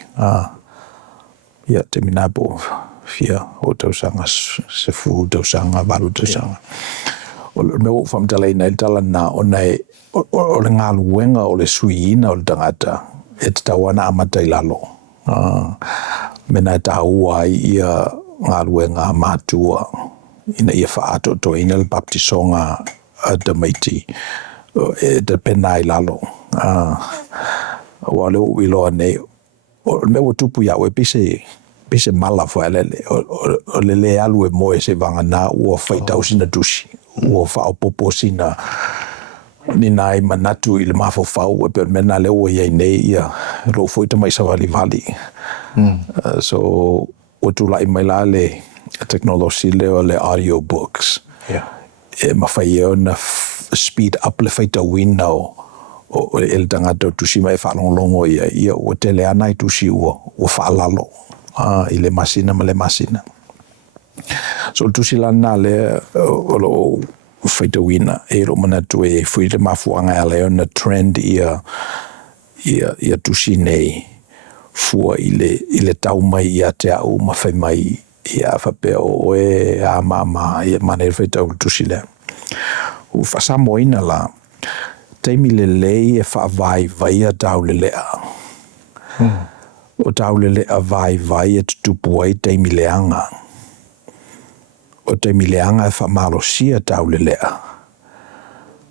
ia te minabo fia o tausanga sefu tausanga valu tausanga o le meu famtala ina il tala na ona o le ngaluenga o le suiina o le tangata e te tawana amata i lalo mena taua ia ngaluenga matua ina ia faato to ina le baptisonga de maiti e te pena i lalo wale wilo ane o me o tupu ya we pise mala fo alele o le alu e moe se vanga na o faita usina tusi o fa o popo sina ni nai manatu i le mafo fau e pe mena le o ia nei ia ro foi te mai savali vali so o tu lai mai la le technology le audio books e mawhai na speed up le faita window o el tangata tusi mai whalonglongo ia o te le anai tusi o whalalo i le masina ma le masina so tusi lana le o faita wina e ro manatu e fui le mafuanga ale na trend ia tusi nei fua i le tau mai ia te au mawhai mai ia whape o e a mama ia mane faita o tusi le o whasamoina la teimi le lei e whaavai vai a tau le lea o tau le lea vai e tutupu ai teimi leanga o teimi leanga e whamalosia tau le lea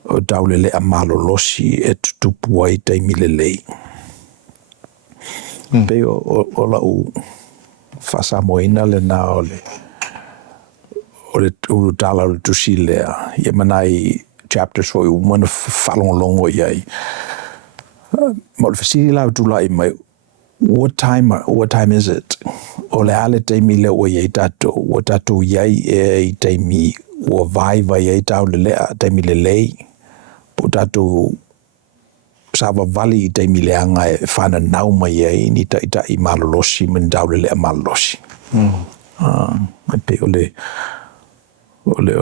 o tau le lea malolosi e tutupu ai teimi le lei pe o lau whasamoina le na o le urutala o le tusi lea ia manai chapters foi umana whalonglongo iai ma le fasiri lau tulai mai what time is it o le ale teimi le o iai tato iai e teimi o vai iai tau le lea teimi le lei po tato sava vali i teimi leanga e whana nau mai iai ni ta i malolosi min tau le lea malolosi pe o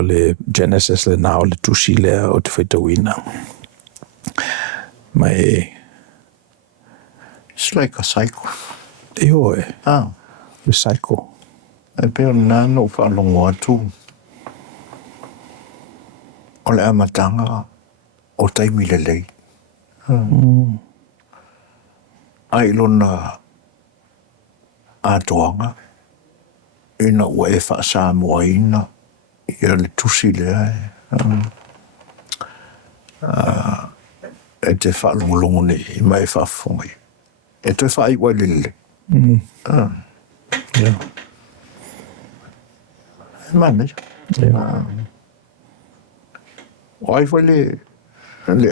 le Genesis le na o le tusi lea o te whaitawina. Mai it's like a cycle eo e le cycle e pe o nana o whalongo atu o le amatanga o taimi lelei. Ai lona atoanga ina ua e whaasamoaina ia le tusi lea e te whaalongolongo nei mai whaafongai. E toi whaaiwa lele. Yeah. Mane. Yeah. O ai whai le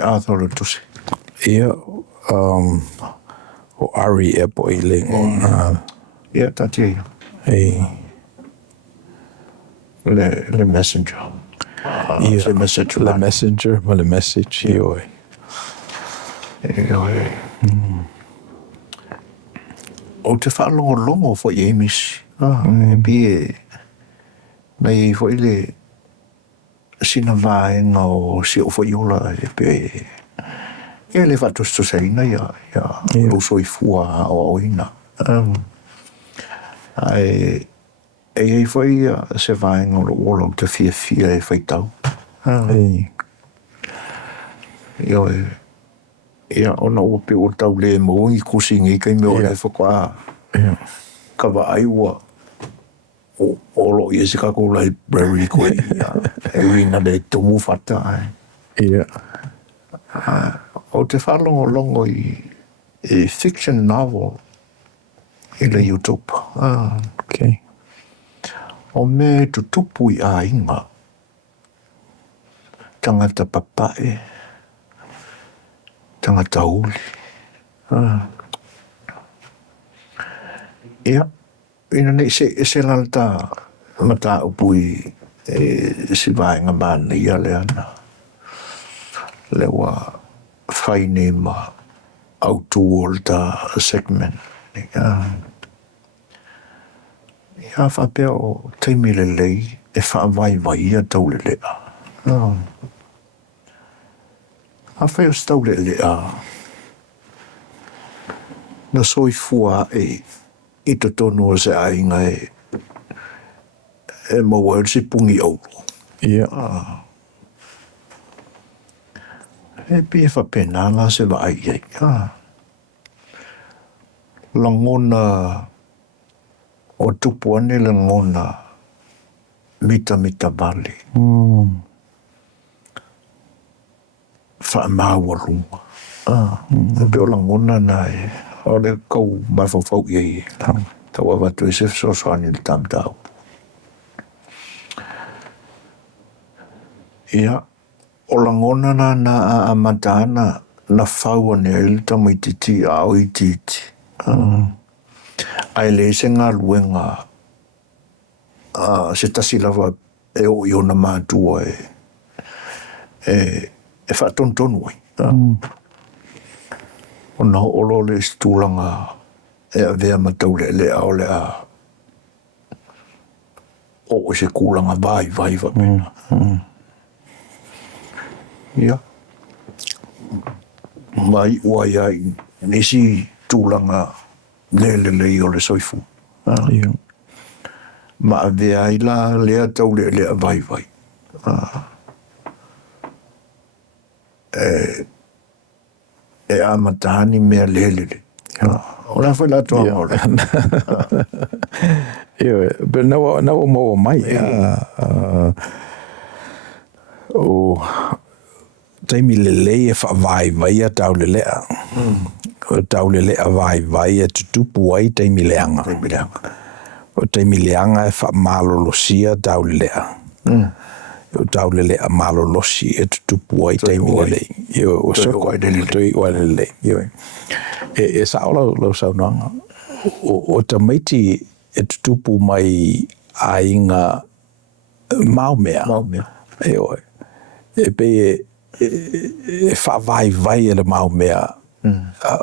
āthoro tusi. Ia, o Ari e po i lengo. Ia, tati ei. Ei. Le messenger. Ia, Le message. le messenger, ma le message, ioi. Ioi. O te whaalongolongo fo i emis. E pie, nei fo i le sina vaenga o si o fo i ola e pie. Ia le whatustusaina ia uso i fua o oina. Ai, e fo i se vaenga o ola o te fia e whaitau. Ei. Ia ona ua pe o tau le mo i kusingi kai me o le whakua. Ka wa ai ua o lo i se kako library koe ia. E wina le tomu whata ai. Ia. O te whalongo i fiction novel i le YouTube. Okay. O me tutupu i a inga. Tangata papae. Tangata uli. Ia. Ina nei se lalta mata upui si vaenga mana ia le ana. Le wa whaine ma autuol ta segment. Ia whapea o teimi le lei e whaavai ia tau le lea. A whai o stau le lea. Na soi fua i to tono o se ainga e maua si pungi au. Ia. E pia whapena la se wa ai ai. Langona o tupu ane langona mita vale. Whaamaua runga. E pia langona na o le kau mawhawhau iei. Tau awatu e se sosoani le tamtau. Ia. O langona na a amatana na whau ane ele tamu i titi a o i titi. Ai le se ngā luenga se tasi lava e o iona mātua e whaatontonu ai. O na olo le stūlanga e a vea matau le ao le a o se kūlanga vai wapena. Ia. Mai ua iai nisi tūlanga le o le soifu. Ia. Ma a vea i la lea tau le a vai. E a matahani mea le. O la whai la toa ngore. Ia. But nawa maua mai. O taimi lelei e whaavai a tau le lea. O tau le lea vai e tutupu ai taimi leanga. O taimi leanga e whaamalolosia tau le lea. O tau le lea malolosi e tutupu ai taimi lelei. O soko toi ua lelei. E saola lau saunanga. O tamaiti e tutupu mai a inga maumea. E oi. E pe e whaavai e le maumea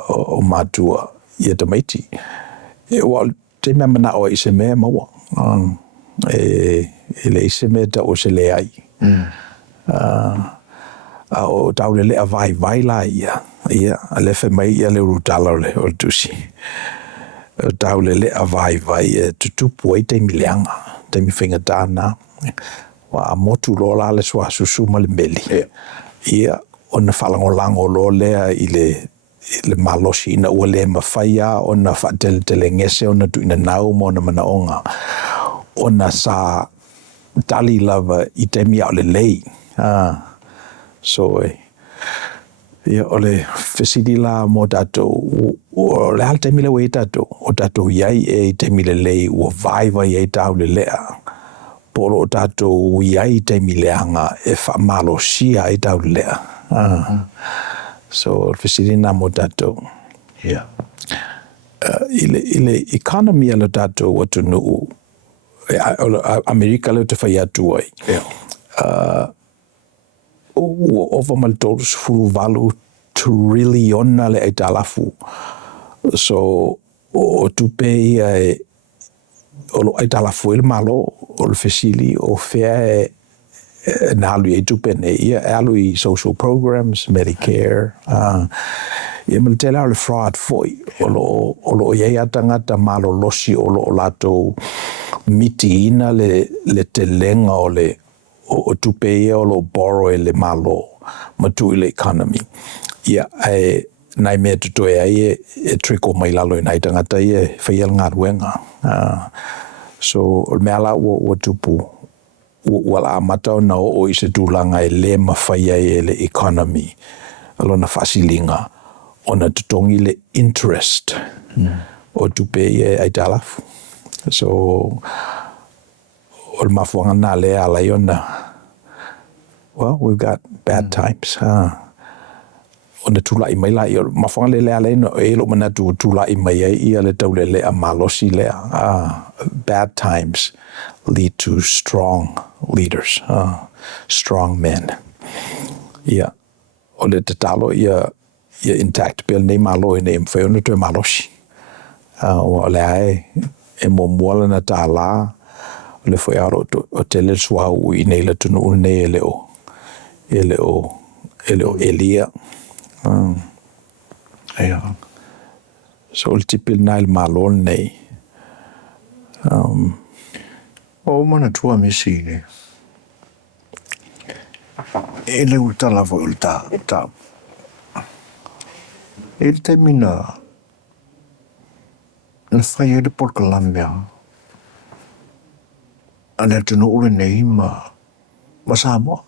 o mātua i e tamaiti. E wal te mea mana o i se mea maua. E le i se mea ta o se le ai. O tau le lea vai la ia. Ia, a le fe mai ia le urutala le o tusi. O tau le lea vai e tutupu ai te milianga. Te mi whinga tāna. wa motu lo la le swa susu ma le meli ia ona falangolango lo lea i le malosi ina ua le mawhaia ona whaatele ngese ona tu ina nau mo na manaonga ona sa tali lava i te mia o le lei so ia o le fesidi la mo tatou o le hal te mile wei tatou o tatou iai e te mile lei ua vaiva iai tau le lea polo o tatou iai te mile anga e whamalosia i tau le lea so fesidi na mo tatou ile economy ala tatou atu nuu Amerika leo te whai atu ai ua ova ma le tolu sefulu valu triliona le ai talafu so o tupe ia o lo ai talafu ele malo o le fesili o fea na alu i tupe ne ia alu i social programs Medicare ia ma le tele au le fraud foi o lo iai atangata malo losi o lo lato miti ina le telenga o le o tupe ia o lo borrow e le malo matu i le economy ia nai mea tutoe ai e trickle mai lalo i nai tangata ia whaial ngā ruenga so o mea la o tupu ua la amata o na o i se tūlanga e le mawhaia e le economy alo na whasilinga o na tutongi le interest o tupe ia ai talafu so o le mafuanga nā le ala i ona well we've got bad times o na tula i mai la i mafuanga le ala ino e lo mana tula i mai ia le tau le a malosi le bad times lead to strong leaders strong men ia o le tatalo ia intact pel nei malo nei mfeona to malosi o le ai e mo mola na tala le foi aro o tele sua u nei le tunu nei ele o elia so il tipil nail malon nei o mana tua misi ne ele ulta la volta ta ele termina na fai de por Colombia ana tunu ule nei ma Samoa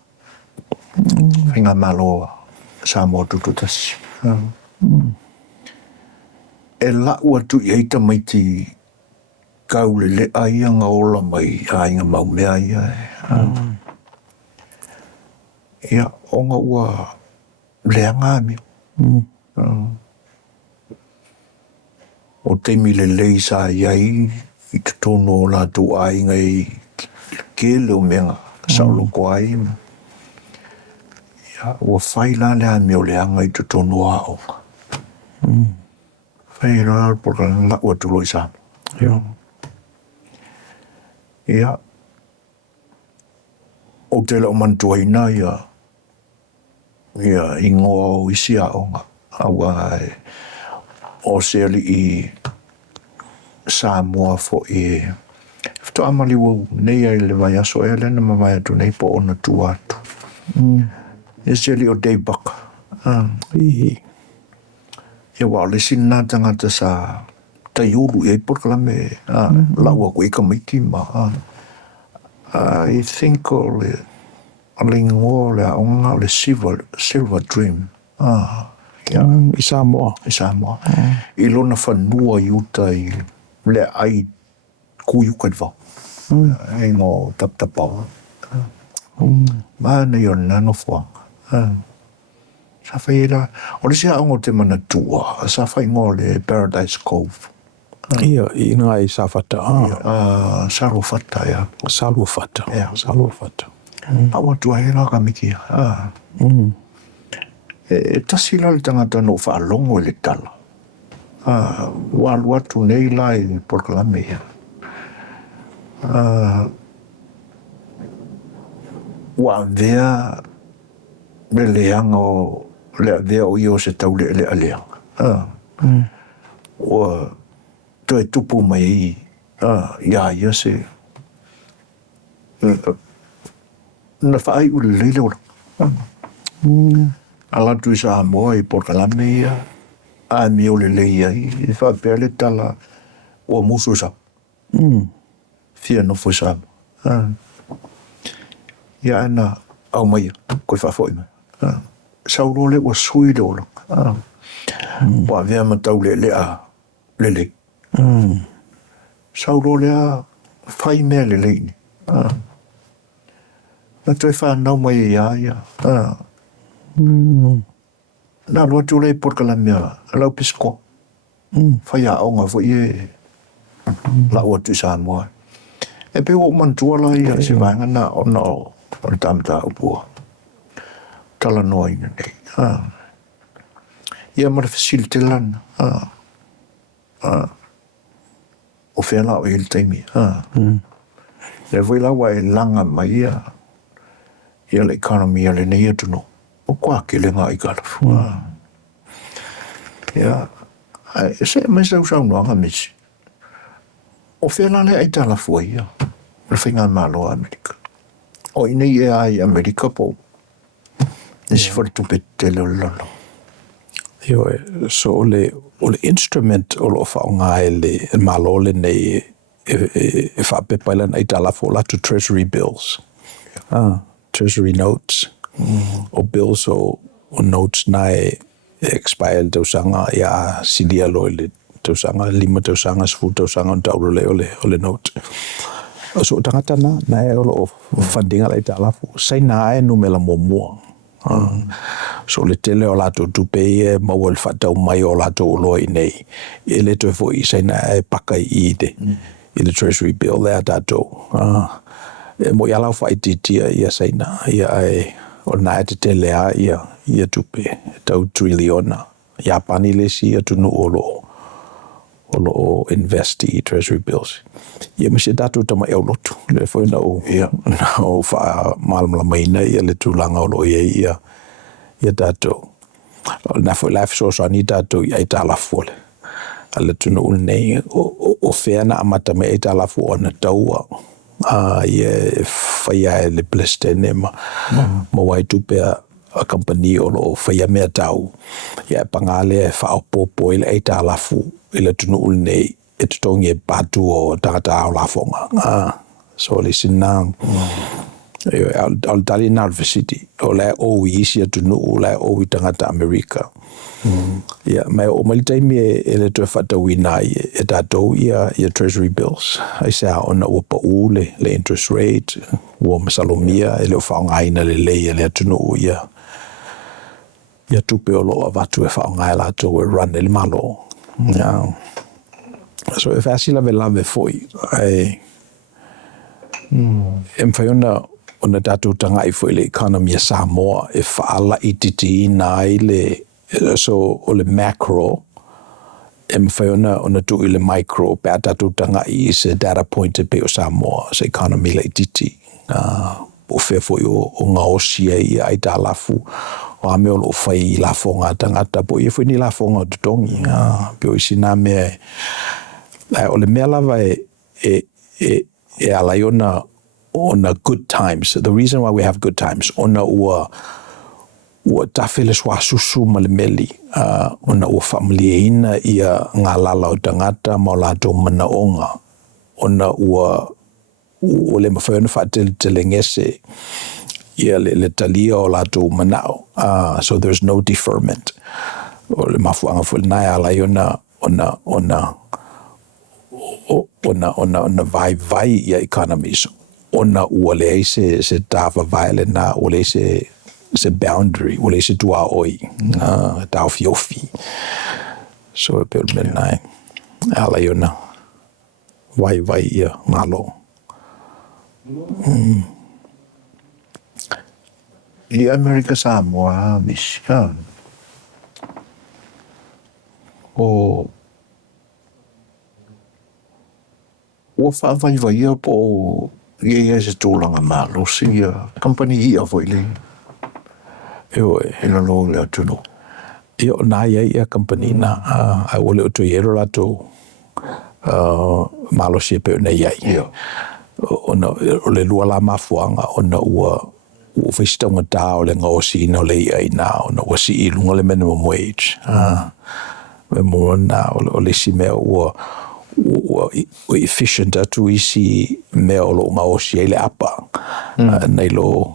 hinga malo Samoa tututasi e la ua tu i eita mai ti kaule le aia nga ola mai ainga maumea ia ia onga ua leanga mi o te mile leisa iai i te tono la tu ainga i kele o menga saulo ko ai ia ua whaila lea mi o leanga i te tono a onga whaila por la ua tu loisa ia o te leo mantuaina ia ingoa o isi a onga awa o seli i Samoa fo i fto amali wo nei ai le vai aso e lena mawai atu nei po ona tu atu e seli o dei baka ia wao le sinna tangata sa taiuru e por kalame la ua ko ika maiti ma I think o le ingoa le aonga le silver dream i Samoa i lona whanua i uta i le ai kuyukat vau e ngō taptapau mana i o nano whanga sa whaira o le sia ongo te mana tua sa whai ngō le Paradise Cove ia i ngā i sawhata Salofata ia Salofata pawa tua e raka mikia e tasila le tangata no whaalongo le tala walu atu nei lai por kalame ia wa vea le leanga o le vea o io se tau le leanga wa to e tupu mai ia se na whaai ule leile ora. Ala tui Samoa I Port Alamitos a mi ule leia I whapea le tala o musu sa. Fia no fo sa. Ia ana au mai koe whafoi mai. Sauro le o sui le ola. Wa vea matau le a le le. Sauro le a whai mea le le ni. Na toi whanau mai ia. Na loa tu le Port Alamitos lau pisko. Whai a onga fo ie la o tu Samoa. E pe o mantua la ia se vanga na o no o le tamata upua. Tala noa ina nei. Ia mara facilite lana. O whena o il taimi. Le voi lawa e langa mai ia. Ia le economy le nei atuno. O kwa ke le ngā I kalafu. Ia. Se mai sau noanga misi. O whena le ai talafu ia. Le whinga malo Amerika. O inei e ai Amerika po. Nisi whare tupe te leo lolo. So ole instrument ole whaonga le malo le nei e whapepaila nei talafu la to treasury bills. Treasury notes. O bills o notes nai expired tausanga ia sidia loile tausanga 5 tausanga 10 tausanga tauro le ole note. So tangata na e o fundinga lai talafu sai na e numela momua. So le tele o lato tupe e mawal fatau mai o lato uloi nei. E le toi fo I sai na e pakai I te. I le treasury bill lea tato. E mo ialau fai titia ia sai na ia e o na e te tele a ia tupe. Tau triliona. Ia pani le si atunu o invest I treasury bills. Ia mese tato tama eo lotu. Le foi na o wha malamala maina ia le tūlanga o lo ia tato. Na foi life source ani tato ia I talafu ole. A le tunu ule nei o whea na amata me I talafu o na taua. Ia whaia e le plestene ma wai tupe a company o lo whaia mea tau. Ia pangale e whaopopo I le I talafu I le tunu ule nei e tutongi e patu o tangata o la fonga. So le sinang. Al tali na university. O le o isi atu nu o le o I tangata Amerika. Ia, mai o malitaimi e le toi whatauina e tatou ia treasury bills. Ai sa ona ua pa le interest rate, ua masalomia e le o whaongaina le lei e le atu nu ia tupe o loa watu e whaongai lato e run e le malo. So e whaasila ve lave foi. E mwhaiona ona tatou tangai foi le economy a Samoa e whaala I titi na I le so o le macro e mwhaiona ona tu I le micro pe tatou tangai se data point pe o Samoa se economy le titi. O whea foi o ngā osia I ai tā lafu o ame o lo whai la fonga tangata po I foi ni la fonga o tutongi. Pio I sina mea o le mea lava e alai ona good times. The reason why we have good times, ona ua tawhele swa susu ma le meli, ona ua whamlieina ia ngā lala o tangata ma o lato manaonga, ona ua le mawhaiona whaatele ngese ia le talia o lato manao. So there's no deferment. O le mafuanga fulnai alai ona vai ia economies. Ona ua le se tawa vai le na o le se boundary, o le se tua oi, tau fiofi. So e peo menai. Ala iona vai ia malo. I Amerika Samoa mis. O whawai ia po ia se tūlanga malo si company ia foi le. E lalo le atuno. Ia o nā ia company na ai ole o tui ero lato malo si pe nei ai. Ona o le lua la mafuanga ona o whaistonga tā o le ngōsi no le ai nā, no wasi I lunga le minimum wage. Me mo nā o le si mea o efficient atu isi mea o lo ngōsi ai le apa. Nei lo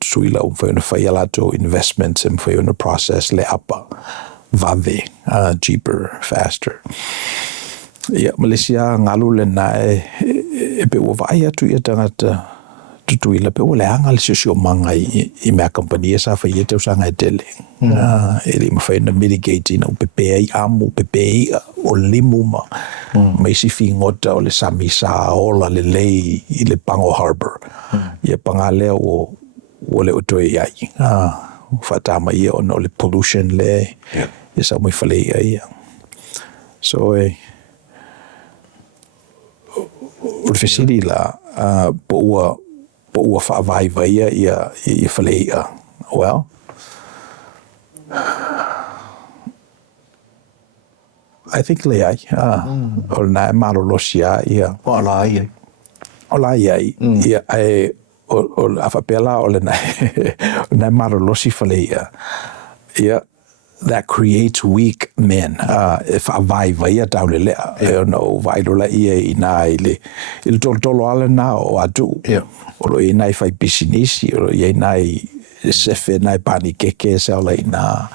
tuila o whaiona whaiala to investments and whaiona process le apa. Vave, cheaper, faster. Ia, Malaysia ngalu le nā e pe ua vai atu ia tangata tutuila pe ua le anga le sio manga I mea kompania sa whai e tau sanga e tele. E li ma whaina mitigating o pepe ai amu, pepe ai o limu ma. Mai si fi ngota o le sami sa ola le lei I le Pango Harbour. Ia panga lea o le utoi ai. Whatama ia o le pollution le. Ia sa mui whale ia. So o le fesiri la po ua whaavaivaia ia whale ia. Well, I think le ai. O le nā e marolosia ia. O la ai. O la ai. Ia ai o le awhapela o le nā marolosi whale ia. Ia that creates weak men. If a vai tau le lea. E no vai lo la ia I nā I le tolo ala nā o atu. O lo I nai whai pisinisi. O lo I nai sefe nai pani keke se o la I nā.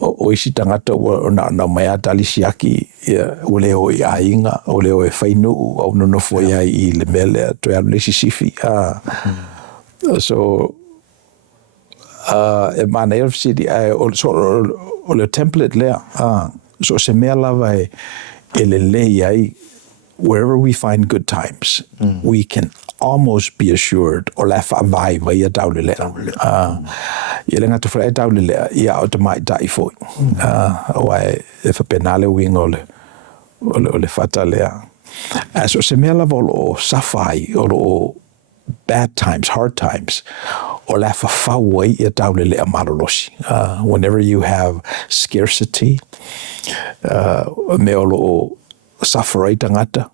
O isi tangata o na mai atalisi aki o leo I ainga. O leo e whainu o no foi ai I le mele to anu le sisifi. So e mana e city o le template lea so se mea lava e le lei ai wherever we find good times we can almost be assured o la whaavai vai a tau le lea I le ngata whae tau le lea ia o te mai tai foi o ai e whapenale wing o le whata lea so se mea lava o safai o bad times, hard times, o la whawhau ai tau le lea marolosi. Whenever you have scarcity, me o lo suffer ai tangata,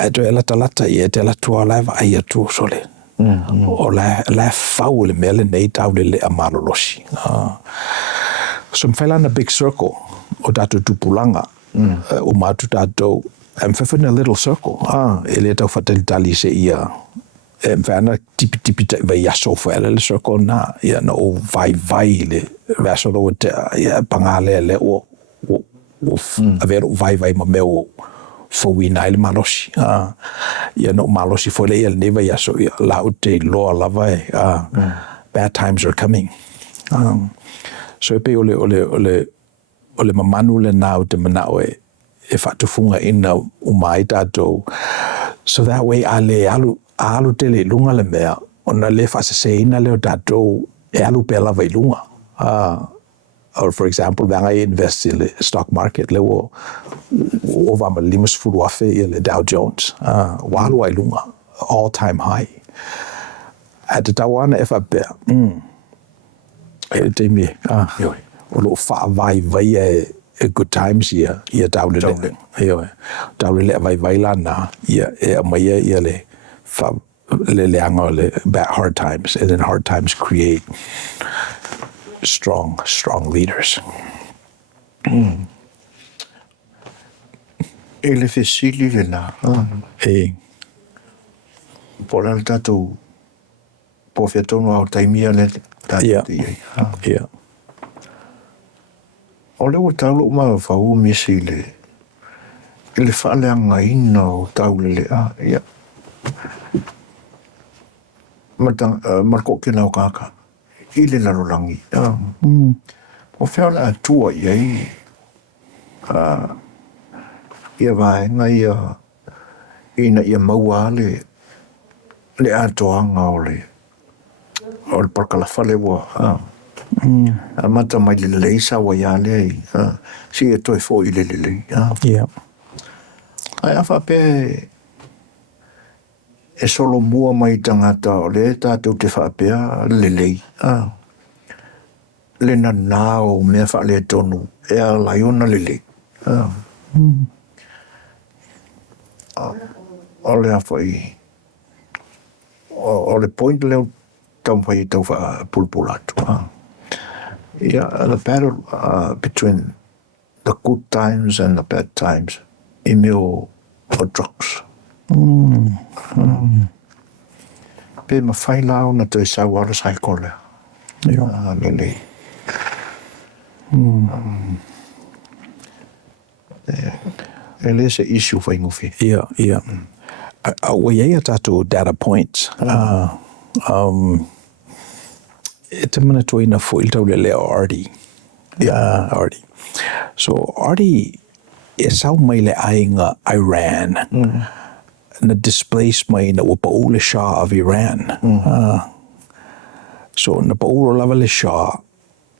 ai to e lata I te latua lava ai atu sole. O la whau le mele nei tau le lea marolosi. So mwhailana big circle o tātou tupulanga, o mātu tātou, I'm in a little circle. Ele tau whatalitali se ia. Mwhana tipi vai aso whaela le circle na. Ia na o vai le vasoro o te pangale le o avero vai ma meo fowina le malosi. Ia no malosi fo le ia le vai aso ia lau te loa lava bad times are coming. So pe ole mamanu le nau te manao e whatufunga ina umai tātou. So that way alu te le lunga le mea, ona le whasase ina leo tātou e alu pela vai lunga. Or for example, vanga I invest in the stock market, leo o vama limas furu afe I le Dow Jones. Walu ai lunga, all time high. At the tawana e whapea, e te mi, o lo whaavai vai good times ia tau le le. Tau le vai lana ia maia ia le anga le hard times, and then hard times create strong leaders. E le fesili le na. Po le tātou pofetono au taimia le tātou Yeah. O le o tau ma whau misi le whaaleanga ina o tau le ia. Marko kena o kaka. I le larolangi. O whiaole atua iai. Ia vaenga ina ia maua le atoanga o le parkalawhale wa. Mata mai le leisa wa ia le si e toi fo I le. Yeah. Ai awha pe e solo mua mai tangata o le tātou te whapea lelei. Le na nao mea wha le tonu e a laiona lelei. O le awha I o le point leo tau whai tau wha pulpula atu. The battle between the good times and the bad times I meo o drugs. Pe ma whai lao na te sau ara sai kole. Lele. Ele se issue whai nguwhi. Yeah. Wa ia tātou data points. E te mana toi na fo il tau le leo Artie. Artie. So Artie e sau mai le ainga Iran. Na displace mai na wapa le Shah of Iran. So na pa lava le Shah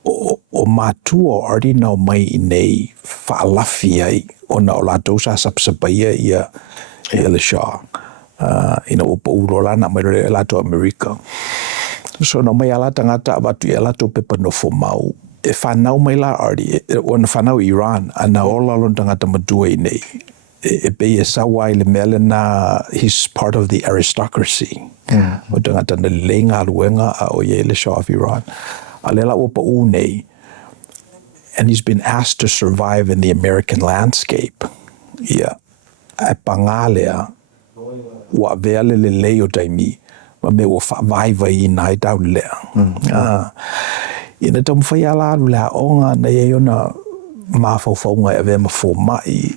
o mātua Artie nau mai I nei whaalafi ai o na o lātou sa sapsapaia ia le Shah. Ina wapa lana mai le lātou Amerika. So na mai ala tangata abatu ala to pepa no fo mau e whanau mai la Artie o na whanau Iran ana ola lon tangata madua I nei e be e sawai le mele na he's part of the aristocracy o tangata na lenga luenga a o ye le Shah of Iran a lela opa nei and he's been asked to survive in the American landscape ia e pangalea wa vele le leo taimi ma me o whaavaiva I nai tau lea. Ina tamu whai ala alu lea onga na e ona mawhauwhaunga e vema fō mai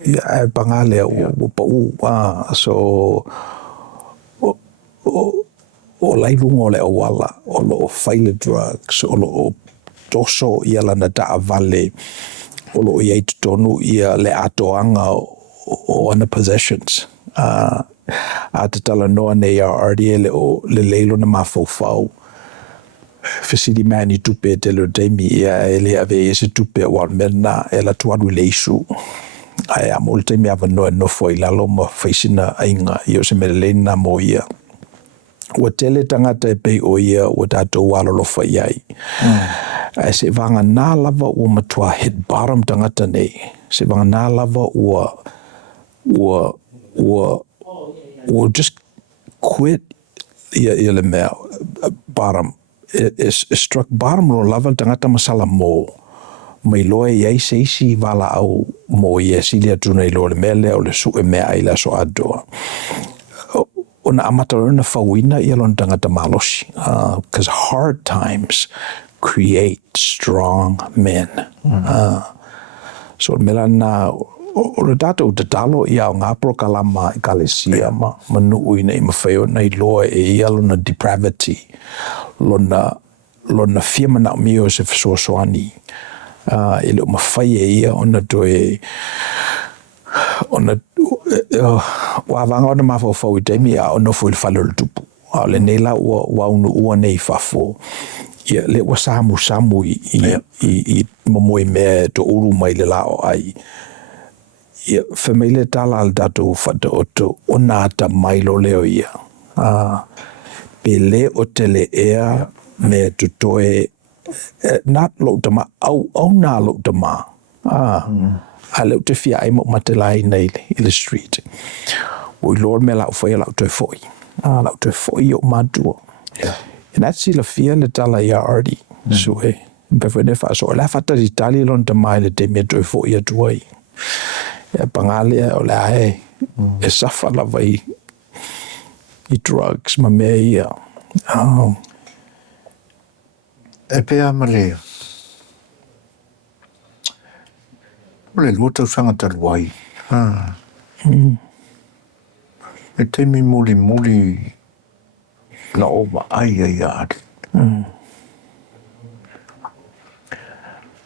e panga lea o pau. So o lailunga o lea wala o lo whaile drugs o lo doso I ala na taa vale o lo I tonu ia le atoanga o ana possessions. A te tala noa nei a Artie le leilo na mawhauwhau. Whesiri mani tupe te leo teimi ia e le ave e se tupe wan mena e la tuanu leisu. Ai a mo le teimi ava noa nofo I lalo ma whaisina ainga I o se mele leina mo ia. Ua tele tangata e pei o ia ua tātou walo lofa iai. E se vanga nā lava ua matua hit bottom tangata nei. Se vanga nā lava ua just quit ia le mea bottom. It struck bottom lo lava tangata masala mo. Mai loe iai se isi wala au mo ia silia tuna I lo le mea lea o le su e mea ai la so adoa. Ona amatarona fawina ia lon tangata malosi. Because hard times create strong men. So mela na o le tātou te talo ia o ngā prokalama I kalesia ma manui nei mawheo nei loa e ia lona depravity lona fiamana o mio se whasoasoani e leo mawhai e ia ona toe ona wawanga ona mawhau I teimi a ona fo il whalero tupu a le neila ua unu nei whafo ia le ua samu I mamoi mea to uru mai le lao ai ia famile tala al dato fata oto ona ata mailo leo ia pele o tele ea me tutoe not lo tama au na lo tama a leo te fia ai mo matelai nei I le street o lord me lau fai lau te foi lau te foi o madua and that's la fia le tala ia Artie so e before fa so la fata di tali lon tama le te me te foi ia tuai e pangalia o le ae e safa lava I drugs ma mea ia E pea ma le lua tau sanga taluai e teimi muli na o ma ai ati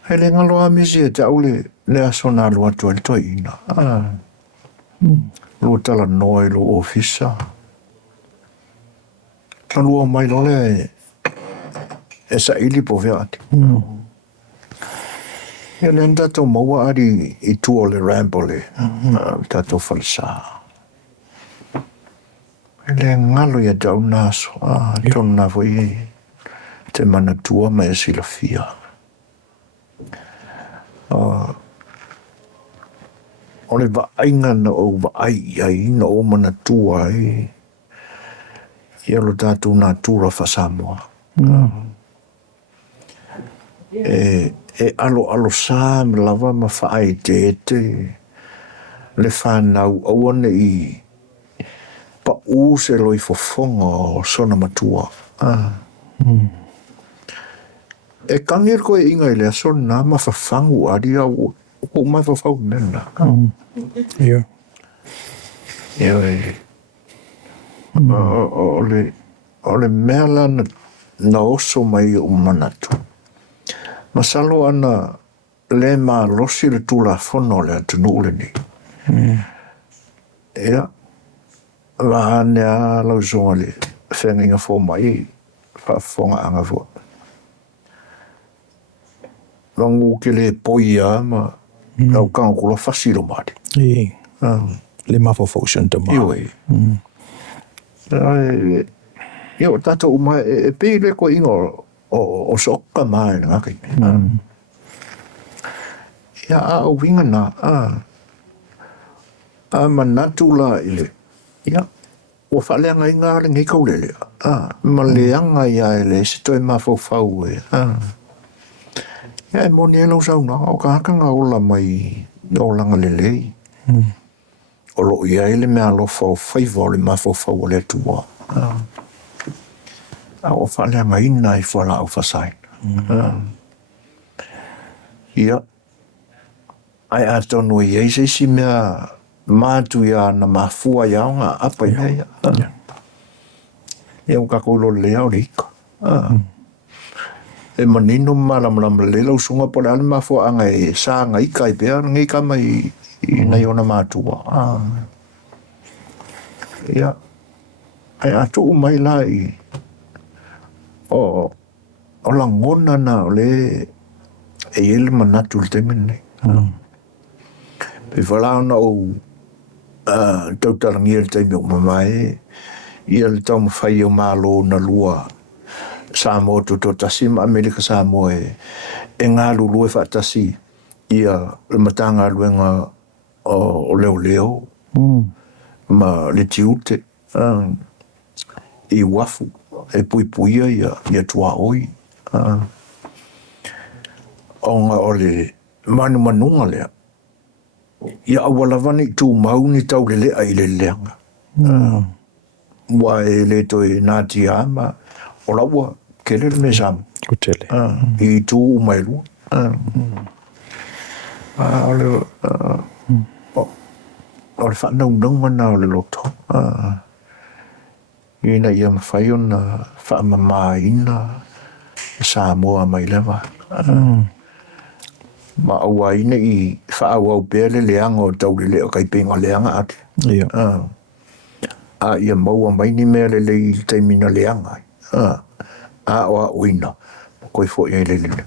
e le ngalo a misi e te au le asona lua tua le toi ina lua tala noe lo ofisa ta lua mai lo le e sa ili po vea ati e le ndato maua ari I tuo le rambo le tato falsa e le ngalo ia dau naso tonu na voi te mana tua mai sila fia o le vaainga na o vaai ai na o mana tua ai ia lo tātou nā tūra wha Samoa. E alo sā me lava ma whaai te le whanau awane I pa se loi fofonga o sona matua. E kangir koe inga I le sona ma whafangu aria o mai whawhau nena. Ia. Ia o le mea lana na oso mai o manatu. Masalo ana le ma losi le tula fono le atunu le ni. Ia. Vahane a lau zonga le whenginga fo mai whafonga anga fo. Rangu ke le poia ma au kanga kula fasiro mati. Le mafofaution te maa. Iwe. Ia tata uma e pei le ko inga o soka mai nga kai. Ia a winga na a manatu la ile. Ia o whaleanga inga le ngai kaulele. Ma leanga ia ele se toi mafofau e. Ia e moni e lau sauna o ka hakanga ola mai o langa lelei. O lo ia ele mea lo whaiva o le mafofau o le tua. O whaleanga ina I whala au whasai. Ia. Ai atonu I eise si mea mātu ia na mafua ia ngā apa ia ia. Ia uka kolo lea o rika. E manino malamlama le lau sunga pole ale mafua anga e sanga ika I pea ngai kama I nai ona mātua. Ia. Ai atu umai la I o langona na o le e ele manatu le temene. Pe whalao na o tautarangia le teime o mamae ia le tau mawhai o malo na lua Samoa to tasima Amerika Samoa e ngā lulu e whaatasi ia le matanga luenga o leo leo ma le tiute I wafu e puipuia ia tua oi onga o le manunga lea ia awalavani tu mauni tau le lea I le leanga wa e le toi nāti ama o laua kele le mesamu Kutele. I tu umailu o le whanau mana o le loto ina ia mawhai o na whaamamaina Samoa mai lewa ma aua ina I whaau pēr le leanga o tau le leo kai penga leanga ake a ia maua mai ni mea le lei taimina leanga a oa uina koi fo ia le lele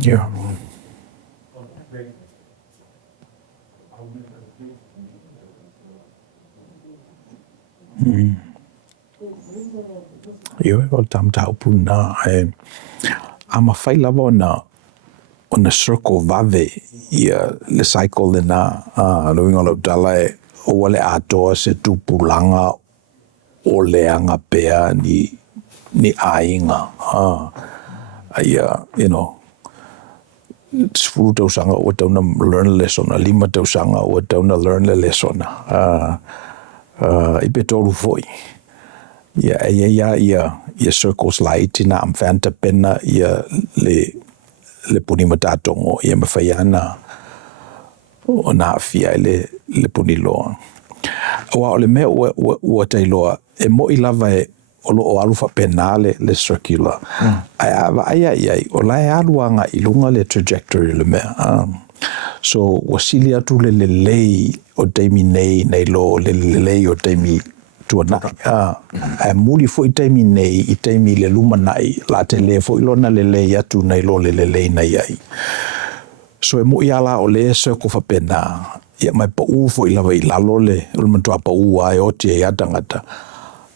Ia. Ia o tam tau puna a mawhai lava o na circle vave ia le cycle na luinga lau tala o wale atoa se tupulanga o leanga pea ni ainga ia sfuru tausanga o tauna learn lesson 5 tausanga o tauna learn le lesson I pe tolu foi ia circles laitina am fanta pena ia le puni matatongo ia mawhaiana o na fia le puni loa. Awa o le mea ua teiloa e mo I lava o lo o alufa penale le circular. Ai ava ai o lai aluanga I lunga le trajectory le mea. So wasili atu le lei o teimi nei lo le lei o teimi tuanai. Ai muli fo I teimi nei I teimi le luma nai la te le fo ilona le lei atu nei lo le lei nei ai. So e mo I ala o le circle fa pena ia mai pa fo I lava I lalo le matua pa ai o te ia tangata.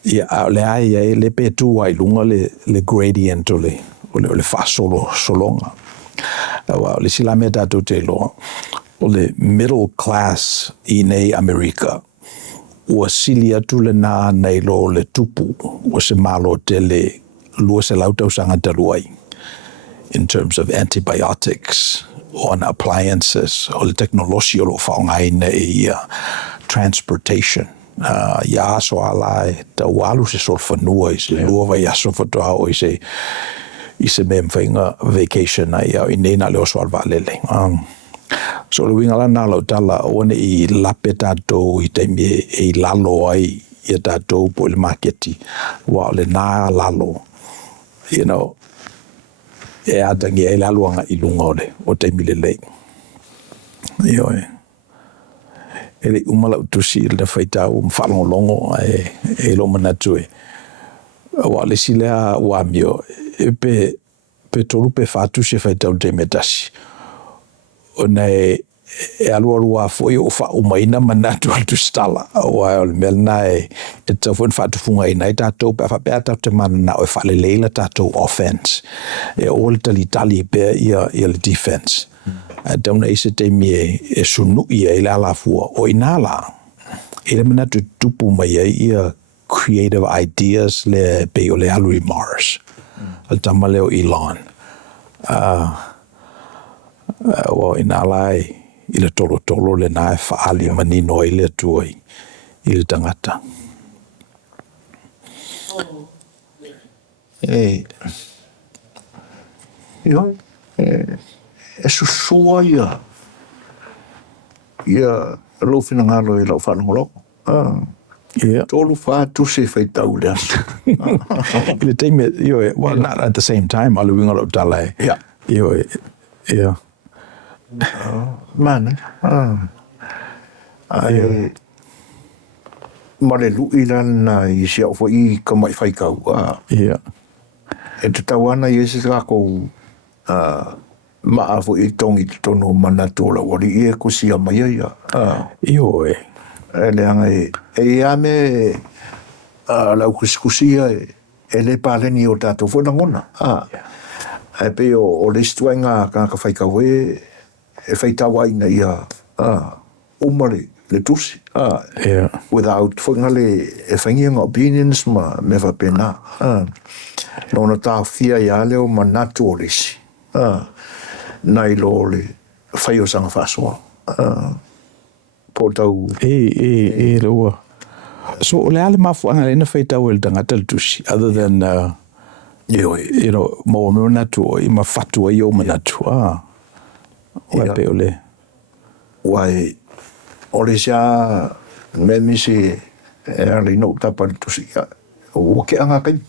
Ia le ai le pe tu ai lunga le gradient o le fa solonga. Wa le sila me tatu te lo o le middle class I nei Amerika ua sili atu le nā nei lo le tupu o se malo te le lua se lautau sanga taluai in terms of antibiotics on appliances o le teknolosi o lo whaongaina i transportation. Ia aso ala e tau alu se sol whanua i se lua vai aso whatoa o i se mem whainga vacation ai au i nena leo soal valele. So le winga lana lau tala one i lape tātou i teimi e lalo ai i tātou po le marketi wa le nā lalo, you know, e atangi e laluanga i lunga o teimi le lei. Io ele umala utusi le faitau mfalongolongo e lo manatu wa le silea wa mio pe tolu pe fatu se faitau te metasi ona e alua foi o fa umaina manatu atu stala wa le melna e tafon fatu funga ina tatou pe fa peta te manna o fa le leila tatou offense e all tali pe ia le defense. Dauna ise te mie e sunu ia i la fua o inala. Ele mana tu tupu mai ia creative ideas le pe o le alui Mars. Al tama leo Elon. O inala i le tolo le nae faali manino i le tuai i le tangata. E susua ia lo fina ngalo i lau whanongoloko. Tolu whātu se whaitau le atu. I le teime, well, not at the same time, alu winga lau tala e. Mana. Ai, ma le lui lana i siau fo i kamai whaikau. E te tawana i ese kako maafu i tongi tono manatola wari i e kusia mai ia. E leanga e ame lau kusikusia e le paleni o tato fo nangona. E pe o le stuenga ka whaikau e whaitawa ina ia umare le tusi. Without whainga le whaingianga opinions me whapena. Nona tā whia ia leo manatu o lesi. Nai lo le whai o sanga whasoa. Po tau. E reua. So o le ale mafuanga le ina whaitau le tangata le tusi, other than, you know, mo manatu o i mawhatu ai o manatu. Wai pe o le. Wai, o le sia me misi e ali no tapa le tusi. O ke anga kai.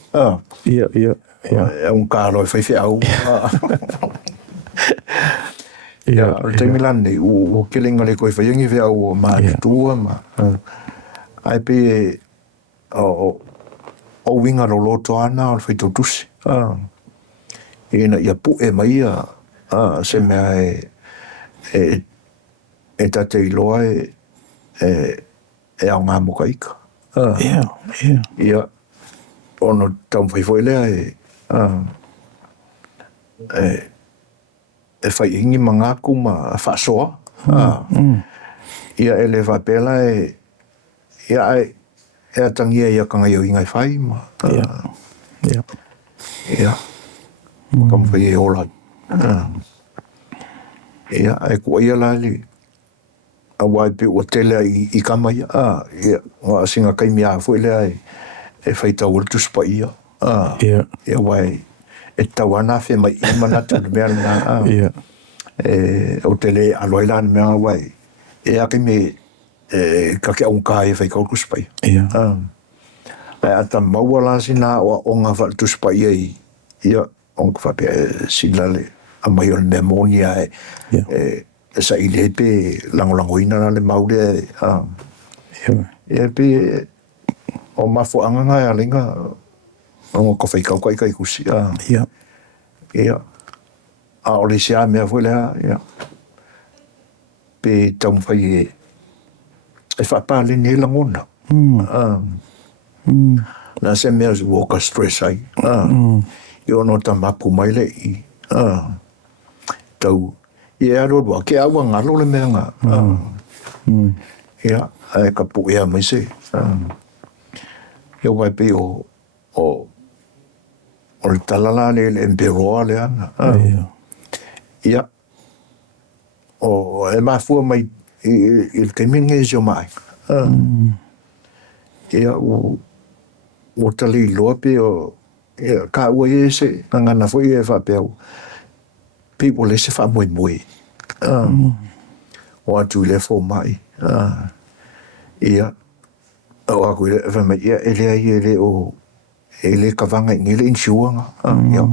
Ia. E un kālo e whaiwhi au. Te milane, o kelenga le koe whaiangi whea o mātua ma. Ai pe o winga ro loto ana o whaito tusi. Ina ia pu e mai se mea e tate iloa e au ngā moka ika. Ia, ono tau whaifoi lea e whai ingi mangaku ma whasoa. Ia e le whapela ia e atangia ia kanga iau ingai whai ma. Ia. Kam whai e ola. Ia e kua ia lali. A wai pe ua tele i kama ia. Ia, a singa kaimi a fwoi lea e whaitau urtu spa ia. Ia wai e tawana fe mai i manatu le mea na. O tele aloila na mea wai. E ake me kake au ka e whaikau urtu spa ia. Pai ata maua la sina o ngā whatu spa ia ia onka whapea silale a mai o le memonia e sa i le pe langolangoina na le maure e pe o mafo anganga e alinga o ko whaikau kai kusi ia a o le sia mea fwele ia pe tau mwhai e whapale ni langona na se mea zi woka stress ai i ono ta mapu mai le i tau i e aro rua ke awa ngalo le mea ngā Ia, ai ka pu ia mai se. Ia wai pe o le talala le emperoa le ana. Ia, o e mafua mai i le kaiminga e zio mai. Ia, o tali loa pe o ka ua e se, ngana fo i e whapea people le se wha mui. O atu le fo mai. Ia, o aku le whamai ia ele ai ele o ele kavanga i ngile insuanga. Ia.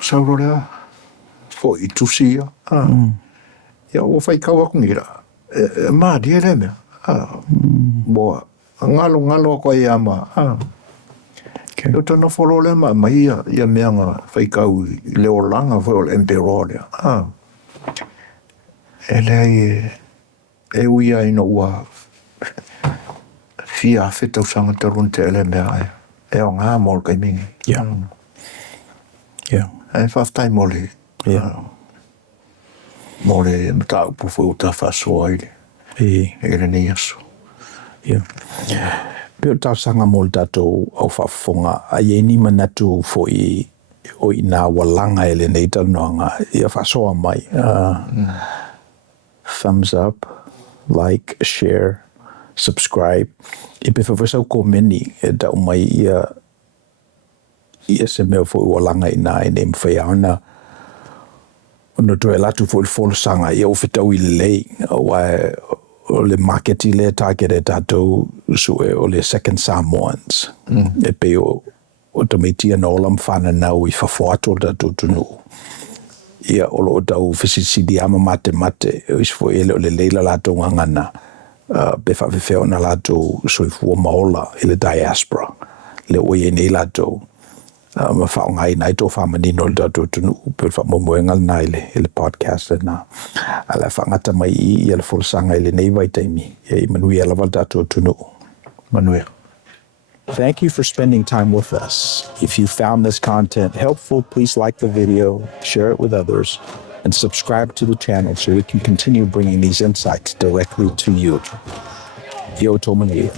Sauro lea, fo i tusi ia. Ia, o whai kau aku ngira. Maa dia le mea. Boa, ngalo ako ai ama. Yo tana wholo le ma mai ia mea ngā whai kau i leo langa fo o le emperor lea. Ele ai e uia ina ua fia awhetau sanga tarun te ele mea ai. E o ngā mol kai mingi. E whaftai mole. Mole mta upu fo uta whasoa ile. Ele ni aso. Peo tau sanga mol tatou au whafonga a ieni manatu fo i o i nā walanga ele nei tanoanga ia whasoa mai. Thumbs up, like, share, subscribe. I pe whawasau ko meni e tau mai ia se mea fo i walanga i nā e nei mwhai ana. Ono to e latu fo i folo sanga ia o whetau i lei o le marketi le target e tatou su e o le second Samoans. E pe o tamaitia na olam whana nau i whawhato tatou tunu. Ia olo o tau whisisidi ama mate o isfo ele o le leila lato ngangana be whawhewheo na lato soifua maola i le diaspora. Le oie nei lato ma whaongai nai tō whamanino le tatou tunu pe whamomoengal nai le podcast na ala whangata mai i le wholesanga i le nei waitaimi i Manuia lawal tatou tunu. Manuia. Thank you for spending time with us. If you found this content helpful, please like the video, share it with others, and subscribe to the channel so we can continue bringing these insights directly to you. Yo to Manuia.